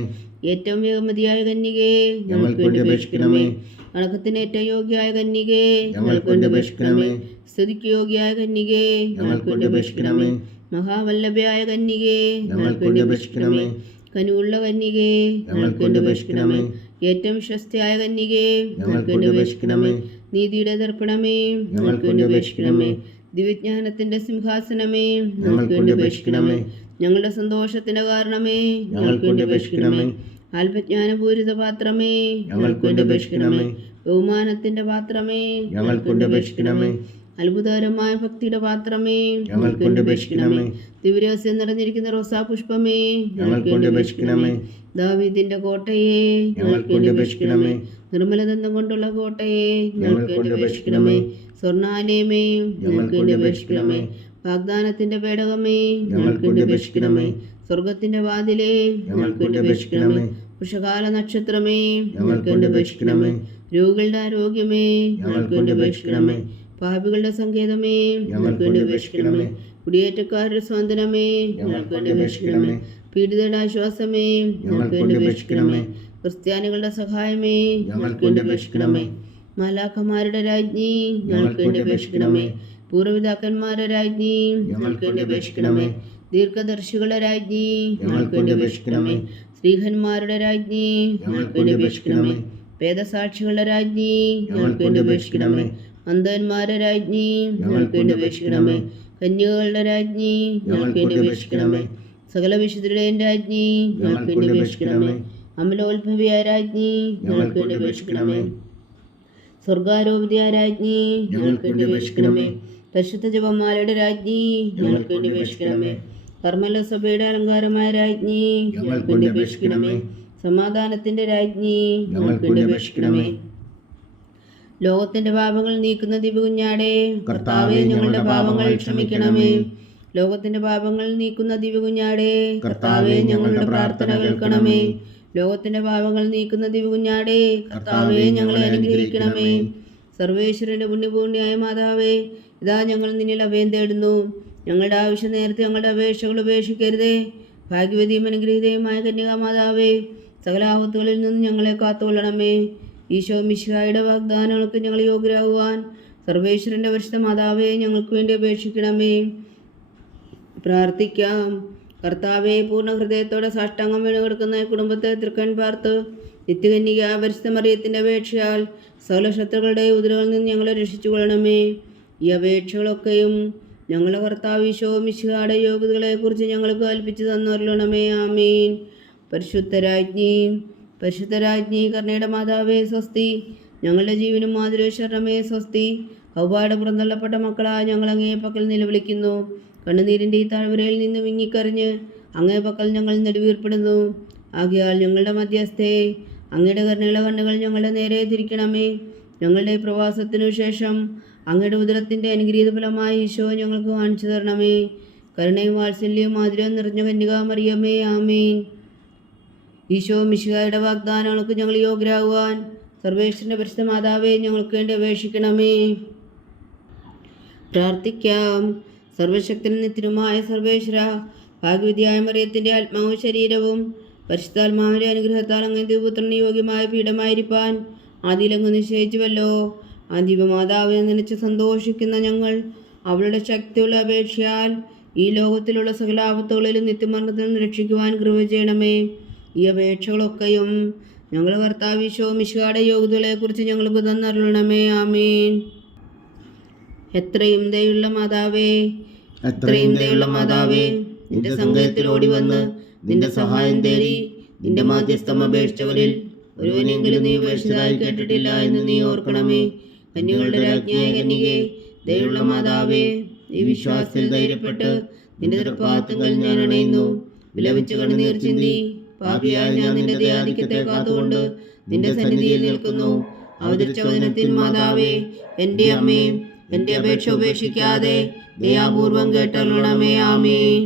ഏറ്റവും വേഗമതിയായ കന്യകേ, ഞങ്ങൾക്ക് വേണ്ടി അപേക്ഷിക്കണമേ. വണക്കത്തിന് ഏറ്റവും യോഗ്യയായ കന്യകേ, ഞങ്ങൾക്ക് വേണ്ടി അപേക്ഷിക്കണമേ. സ്തുതിക്ക് യോഗ്യയായ കന്യകേ, ഞങ്ങൾക്ക് വേണ്ടി അപേക്ഷിക്കണമേ. മഹാവല്ലഭയായ കന്യകേ, ഞങ്ങൾക്ക് വേണ്ടി അപേക്ഷിക്കണമേ. കനിവുള്ള കന്യകേ, ഞങ്ങൾക്ക് വേണ്ടി അപേക്ഷിക്കണമേ. ഏറ്റവും വിശ്വസ്തയായ കന്യകേ, ഞങ്ങൾക്ക് വേണ്ടി അപേക്ഷിക്കണമേ. നീതിയുടെ ദർപ്പണമേ, ഞങ്ങൾക്ക് വേണ്ടി അപേക്ഷിക്കണമേ. ദിവ്യജ്ഞാനത്തിന്റെ സിംഹാസനമേ, ഞങ്ങൾക്ക് വേണ്ടി അപേക്ഷിക്കണമേ. ഞങ്ങളുടെ സന്തോഷത്തിന്റെ കാരണമേ, ഞങ്ങൾക്ക് വേണ്ടി അപേക്ഷിക്കണമേ. ആത്മജ്ഞാനപൂരിത പാത്രമേ, ഞങ്ങൾക്ക് വേണ്ടി അപേക്ഷിക്കണമേ. ബഹുമാനത്തിന്റെ പാത്രമേ, ഞങ്ങൾക്ക് വേണ്ടി അപേക്ഷിക്കണമേ. അത്ഭുതകരമായ ഭക്തിയുടെ പാത്രമേ, ഞങ്ങൾക്ക് വേണ്ടി അപേക്ഷിക്കണമേ. ദിവ്യരഹസ്യം നിറഞ്ഞിരിക്കുന്ന റോസാ പുഷ്പമേ, ഞങ്ങൾക്ക് വേണ്ടി അപേക്ഷിക്കണമേ. ദാവീദിന്റെ കോട്ടയെ, ഞങ്ങൾക്ക് വേണ്ടി അപേക്ഷിക്കണമേ. നിർമ്മലദന്തം കൊണ്ടുള്ള കോട്ടയെ, ഞങ്ങൾക്ക് വേണ്ടി അപേക്ഷിക്കണമേ. സ്വർണ്ണാലയമേ, ഞങ്ങൾക്ക് വേണ്ടി അപേക്ഷിക്കണമേ. വാഗ്ദാനത്തിന്റെ പേടകമേ, ഞങ്ങൾക്ക് വേണ്ടി അപേക്ഷിക്കണമേ. സ്വർഗത്തിന്റെ വാതിലേ, ഞങ്ങൾക്ക് വേണ്ടി അപേക്ഷിക്കണമേ. ഉഷകാല നക്ഷത്രമേ, ഞങ്ങൾക്ക് വേണ്ടി അപേക്ഷിക്കണമേ. രോഗികളുടെ ആരോഗ്യമേ, ഞങ്ങൾക്ക് വേണ്ടി അപേക്ഷിക്കണമേ. പാപികളുടെ സങ്കേതമേ, ഞങ്ങൾക്ക് വേണ്ടി അപേക്ഷിക്കണമേ. കുടിയേറ്റക്കാരുടെ സ്വാതന്ത്ര്യമേ, ഞങ്ങൾക്ക് വേണ്ടി അപേക്ഷിക്കണമേ. പീഡിതരുടെ ആശ്വാസമേ, ഞങ്ങൾക്ക് വേണ്ടി അപേക്ഷിക്കണമേ. ക്രിസ്ത്യാനികളുടെ സഹായമേ, ഞങ്ങൾക്ക് വേണ്ടി അപേക്ഷിക്കണമേ. മാലാഖമാരുടെ രാജ്ഞി, ഞങ്ങൾക്ക് വേണ്ടി അപേക്ഷിക്കണമേ. പൂർവ്വപിതാക്കന്മാരുടെ രാജ്ഞി, ഞങ്ങൾക്ക് വേണ്ടി അപേക്ഷിക്കണമേ. ദീർഘദർശികളുടെ രാജ്ഞി, ഞങ്ങൾക്ക് വേണ്ടി അപേക്ഷിക്കണമേ. സ്ത്രീഹന്മാരുടെ രാജ്ഞി, ഞങ്ങൾക്ക് വേണ്ടി അപേക്ഷിക്കണമേ. വേദസാക്ഷികളുടെ രാജ്ഞി, ഞങ്ങൾക്ക് വേണ്ടി അപേക്ഷിക്കണമേ. അന്ധന്മാരുടെ രാജ്ഞി, ഞങ്ങൾക്ക് വേണ്ടി അപേക്ഷിക്കണമേ. കന്യകകളുടെ രാജ്ഞി, ഞങ്ങൾക്ക് വേണ്ടി അപേക്ഷിക്കണമേ. സകല വിശുദ്ധരുടെയും രാജ്ഞി, ഞങ്ങൾക്ക് വേണ്ടി അപേക്ഷിക്കണമേ. അമലോത്ഭവിയായ രാജ്ഞി, ഞങ്ങൾക്ക് വേണ്ടി അപേക്ഷിക്കണമേ. സ്വർഗാരോപിതയായ രാജ്ഞി, ഞങ്ങൾക്ക് വേണ്ടി അപേക്ഷിക്കണമേ. പരിശുദ്ധ ജപമാലയുടെ രാജ്ഞി, ഞങ്ങൾക്ക് വേണ്ടി അപേക്ഷിക്കണമേ. കർമ്മല സഭയുടെ അലങ്കാരമായ രാജ്ഞി, ഞങ്ങൾക്ക് വേണ്ടി അപേക്ഷിക്കണമേ. സമാധാനത്തിന്റെ രാജ്ഞി, ഞങ്ങൾക്ക് വേണ്ടി അപേക്ഷിക്കണമേ. ലോകത്തിന്റെ പാപങ്ങൾ നീക്കുന്ന ദിവ്യകുഞ്ഞാടേ, കർത്താവേ, ഞങ്ങളുടെ പാപങ്ങൾ ക്ഷമിക്കണമേ. ലോകത്തിന്റെ പാപങ്ങൾ നീക്കുന്ന ദിവ്യകുഞ്ഞാടേ, കർത്താവേ, ഞങ്ങളുടെ പ്രാർത്ഥന കേൾക്കണമേ. ലോകത്തിന്റെ പാപങ്ങൾ നീക്കുന്ന ദിവ്യകുഞ്ഞാടേ, കർത്താവേ, ഞങ്ങളെ അനുഗ്രഹിക്കണമേ. സർവേശ്വരന്റെ പുണ്യപൂർണ്ണിയായ മാതാവേ, ഇതാ ഞങ്ങൾ നിന്നിൽ അഭയം തേടുന്നു. ഞങ്ങളുടെ ആവശ്യം നേരത്തെ ഞങ്ങളുടെ അപേക്ഷകൾ ഉപേക്ഷിക്കരുതേ. ഭാഗ്യവതിയും അനുഗ്രഹീതയുമായ കന്യകാമാതാവേ, സകല ആപത്തുകളിൽ നിന്ന് ഞങ്ങളെ കാത്തുകൊള്ളണമേ. ഈശോ മിശിഹായുടെ വാഗ്ദാനങ്ങൾക്ക് ഞങ്ങൾ യോഗ്യരാകുവാൻ സർവേശ്വരന്റെ പരിശുദ്ധ മാതാവേ, ഞങ്ങൾക്ക് വേണ്ടി അപേക്ഷിക്കണമേ. പ്രാർത്ഥിക്കാം. കർത്താവെ, പൂർണ്ണ ഹൃദയത്തോടെ സാഷ്ടാംഗം വീണ് കിടക്കുന്ന ഈ കുടുംബത്തെ തൃക്കൺ പാർത്ത് നിത്യകന്യക പരിശുദ്ധ മറിയത്തിൻ്റെ അപേക്ഷയാൽ സകല ശത്രുക്കളുടെ ഉദരകളിൽ നിന്ന് ഞങ്ങളെ രക്ഷിച്ചു കൊള്ളണമേ. ഈ അപേക്ഷകളൊക്കെയും ഞങ്ങളുടെ കർത്താവ് ഈശോ മിശിഹായുടെ യോഗ്യതകളെക്കുറിച്ച് ഞങ്ങൾക്ക് കൽപ്പിച്ചു തന്നരുളണമേ. ആമീൻ. പരിശുദ്ധരാജ്ഞി കർണയുടെ മാതാവേ സ്വസ്തി. ഞങ്ങളുടെ ജീവനും മാതൃശരണമേ സ്വസ്തി. ഹൗവായുടെ പുറന്തള്ളപ്പെട്ട മക്കളായ ഞങ്ങൾ അങ്ങേ പക്കൽ നിലവിളിക്കുന്നു. കണ്ണുനീരിൻ്റെ ഈ താഴ്വരയിൽ നിന്ന് വിങ്ങിക്കറിഞ്ഞ് അങ്ങേ പക്കൽ ഞങ്ങൾ നെടുവീർപ്പെടുന്നു. ആകയാൽ ഞങ്ങളുടെ മധ്യസ്ഥേ, അങ്ങയുടെ കരുണയുള്ള കണ്ണുകൾ ഞങ്ങളുടെ നേരെ തിരിക്കണമേ. ഞങ്ങളുടെ പ്രവാസത്തിനു ശേഷം അങ്ങയുടെ ഉദരത്തിൻ്റെ അനുഗ്രഹീത ഫലമായ ഈശോ ഞങ്ങൾക്ക് കാണിച്ചു തരണമേ. കരുണയും വാത്സല്യവും മാധുര്യവും നിറഞ്ഞ കന്യകാമറിയമേ. ആമീൻ. ഈശോ മിശിഹായുടെ വാഗ്ദാനങ്ങൾക്ക് ഞങ്ങൾ യോഗ്യരാകുവാൻ സർവേശ്വരൻ്റെ പരിശുദ്ധ മാതാവേ, ഞങ്ങൾക്ക് വേണ്ടി അപേക്ഷിക്കണമേ. പ്രാർത്ഥിക്കാം. സർവശക്തനും നിത്യനുമായ സർവേശ്വര, ഭാഗ്യവതിയായ മറിയത്തിൻ്റെ ആത്മാവും ശരീരവും പരിശുദ്ധാത്മാവിൻ്റെ അനുഗ്രഹത്താൽ അങ്ങേ ദിവപുത്രന് യോഗ്യമായ പീഠമായിരിക്കാൻ ആദിയിലങ്ങ് നിശ്ചയിച്ചുവല്ലോ. ആ ദിവമാതാവിനെ നനച്ച് സന്തോഷിക്കുന്ന ഞങ്ങൾ അവളുടെ ശക്തിയുള്ള അപേക്ഷയാൽ ഈ ലോകത്തിലുള്ള സകല ആപത്തുകളിലും നിത്യമരണത്തിൽ നിന്ന് രക്ഷിക്കുവാൻ കൃപ ചെയ്യണമേ. ഈ അപേക്ഷകളൊക്കെയും ഞങ്ങളുടെ കർത്താവ് ഈശോ മിശിഹായുടെ യോഗ്യതകളെക്കുറിച്ച് ഞങ്ങൾക്ക് തന്നരുളണമേ. ആമീൻ. എത്രയും ദയുള്ള മാതാവേ, നിന്റെ സങ്കേതത്തിൽ ഓടി വന്ന് നിന്റെ സഹായം തേടി നിന്റെ മാധ്യസ്ഥം അപേക്ഷിച്ചവരിൽ ഒരുവനെങ്കിലും നീ ഉപേക്ഷിച്ചതായി കേട്ടിട്ടില്ല എന്ന് നീ ഓർക്കണമേ. കന്യകളുടെ രാജ്ഞിയായ കന്യകേ, ദയുള്ള മാതാവേ, ഈ വിശ്വാസത്തിൽ ധൈര്യപ്പെട്ട് നിന്റെ തൃപ്പാദത്തിൽ ഞാൻ അണയുന്നു. വിലപിച്ച് കണ്ണുനീർ ചിന്തി പാപിയായ ഞാൻ നിന്റെ ദയാധിക്യത്തെ കാത്തുകൊണ്ട് നിന്റെ സന്നിധിയിൽ നിൽക്കുന്നു. അവതരിച്ച വചനത്തിൻ മാതാവേ, എൻ്റെ അമ്മേ, എൻ്റെ അപേക്ഷ ഉപേക്ഷിക്കാതെ ദയാപൂർവം കേട്ടരുളണമേ. ആമീൻ.